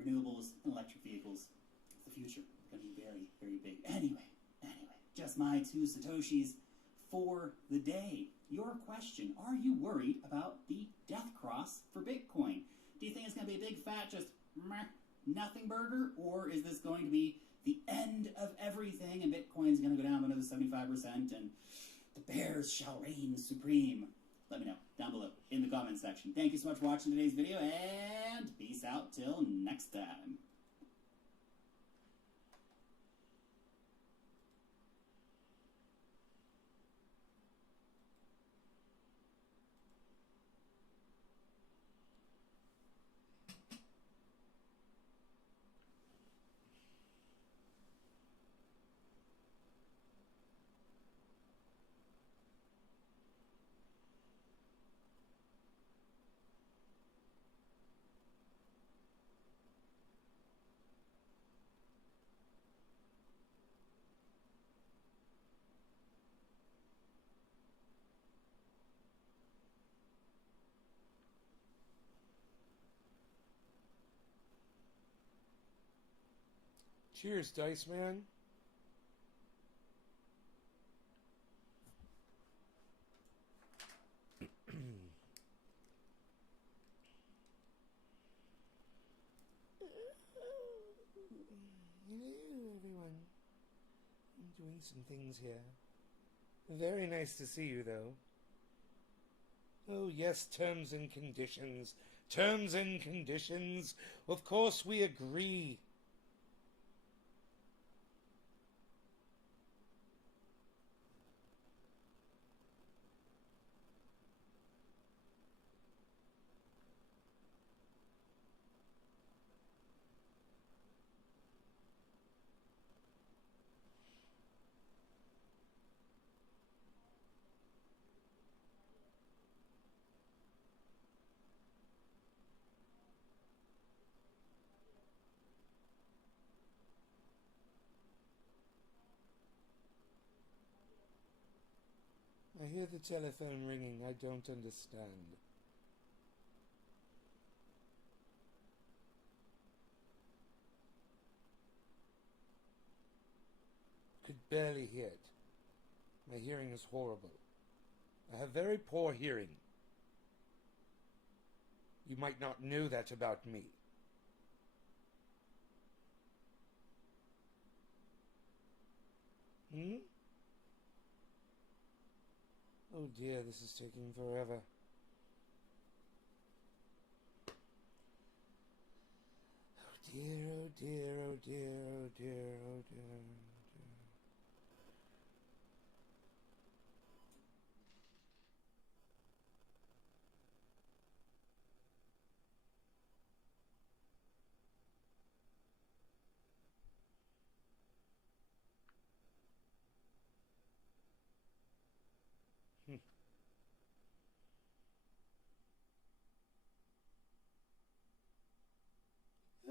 renewables and electric vehicles is the future. Going to be very, very big. Anyway, just my 2 Satoshis for the day. Your question, are you worried about the death cross for Bitcoin? Do you think it's going to be a big fat just meh, nothing burger, or is this going to be the end of everything and Bitcoin's going to go down by another 75% and the bears shall reign supreme? Let me know down below in the comments section. Thank you so much for watching today's video, and peace out till next time. Cheers, Dice Man. Hello, everyone. I'm doing some things here. Very nice to see you, though. Oh, yes, terms and conditions. Terms and conditions. Of course we agree. I hear the telephone ringing. I don't understand. Could barely hear it. My hearing is horrible. I have very poor hearing. You might not know that about me. Oh dear, this is taking forever. Oh dear, oh dear, oh dear, oh dear, oh dear, oh dear.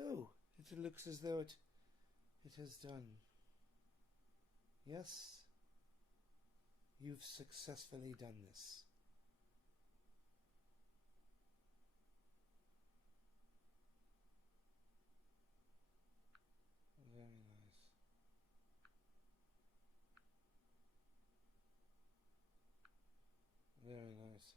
Oh, it looks as though it has done. Yes, you've successfully done this. Very nice. Very nice.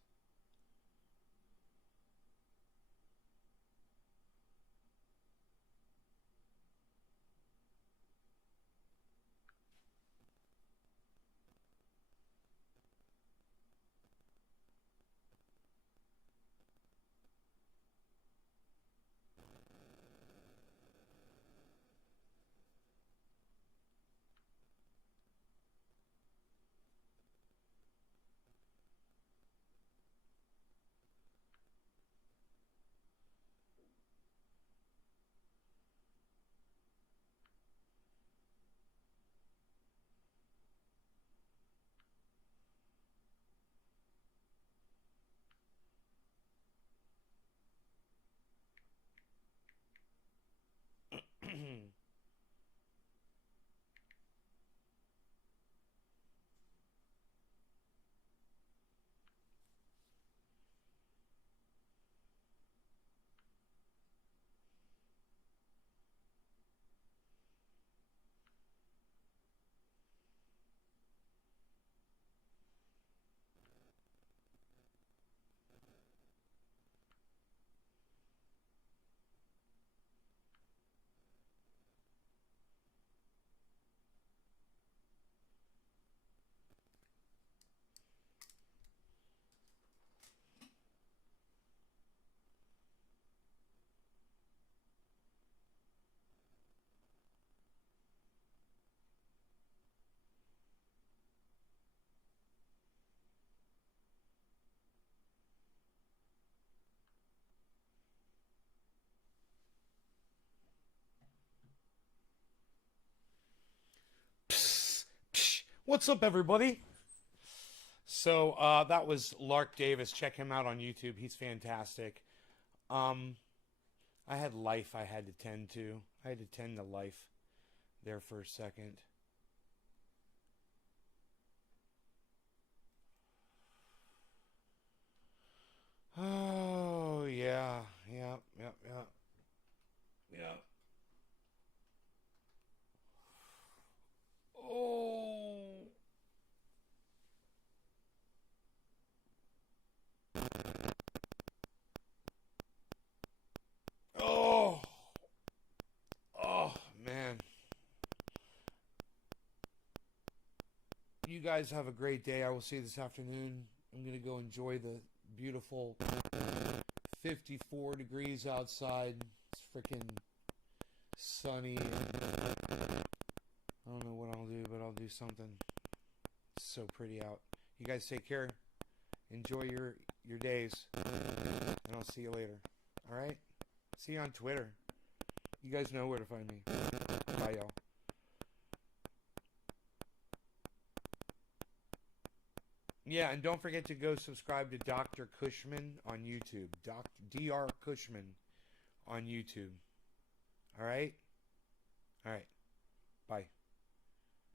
Psst, psh. What's up, everybody? So that was Lark Davis. Check him out on YouTube. He's fantastic. I had life I had to tend to. I had to tend to life there for a second. Oh yeah, yeah, yeah, yeah, yeah. Oh. Oh. Oh, man. You guys have a great day. I will see you this afternoon. I'm going to go enjoy the beautiful 54 degrees outside. It's freaking sunny. I don't know what I'll do, but I'll do something. It's so pretty out. You guys take care. Enjoy your days. And I'll see you later. All right? See you on Twitter. You guys know where to find me. Bye, y'all. Yeah, and don't forget to go subscribe to Dr. Cushman on YouTube. Dr. Cushman on YouTube. All right? All right.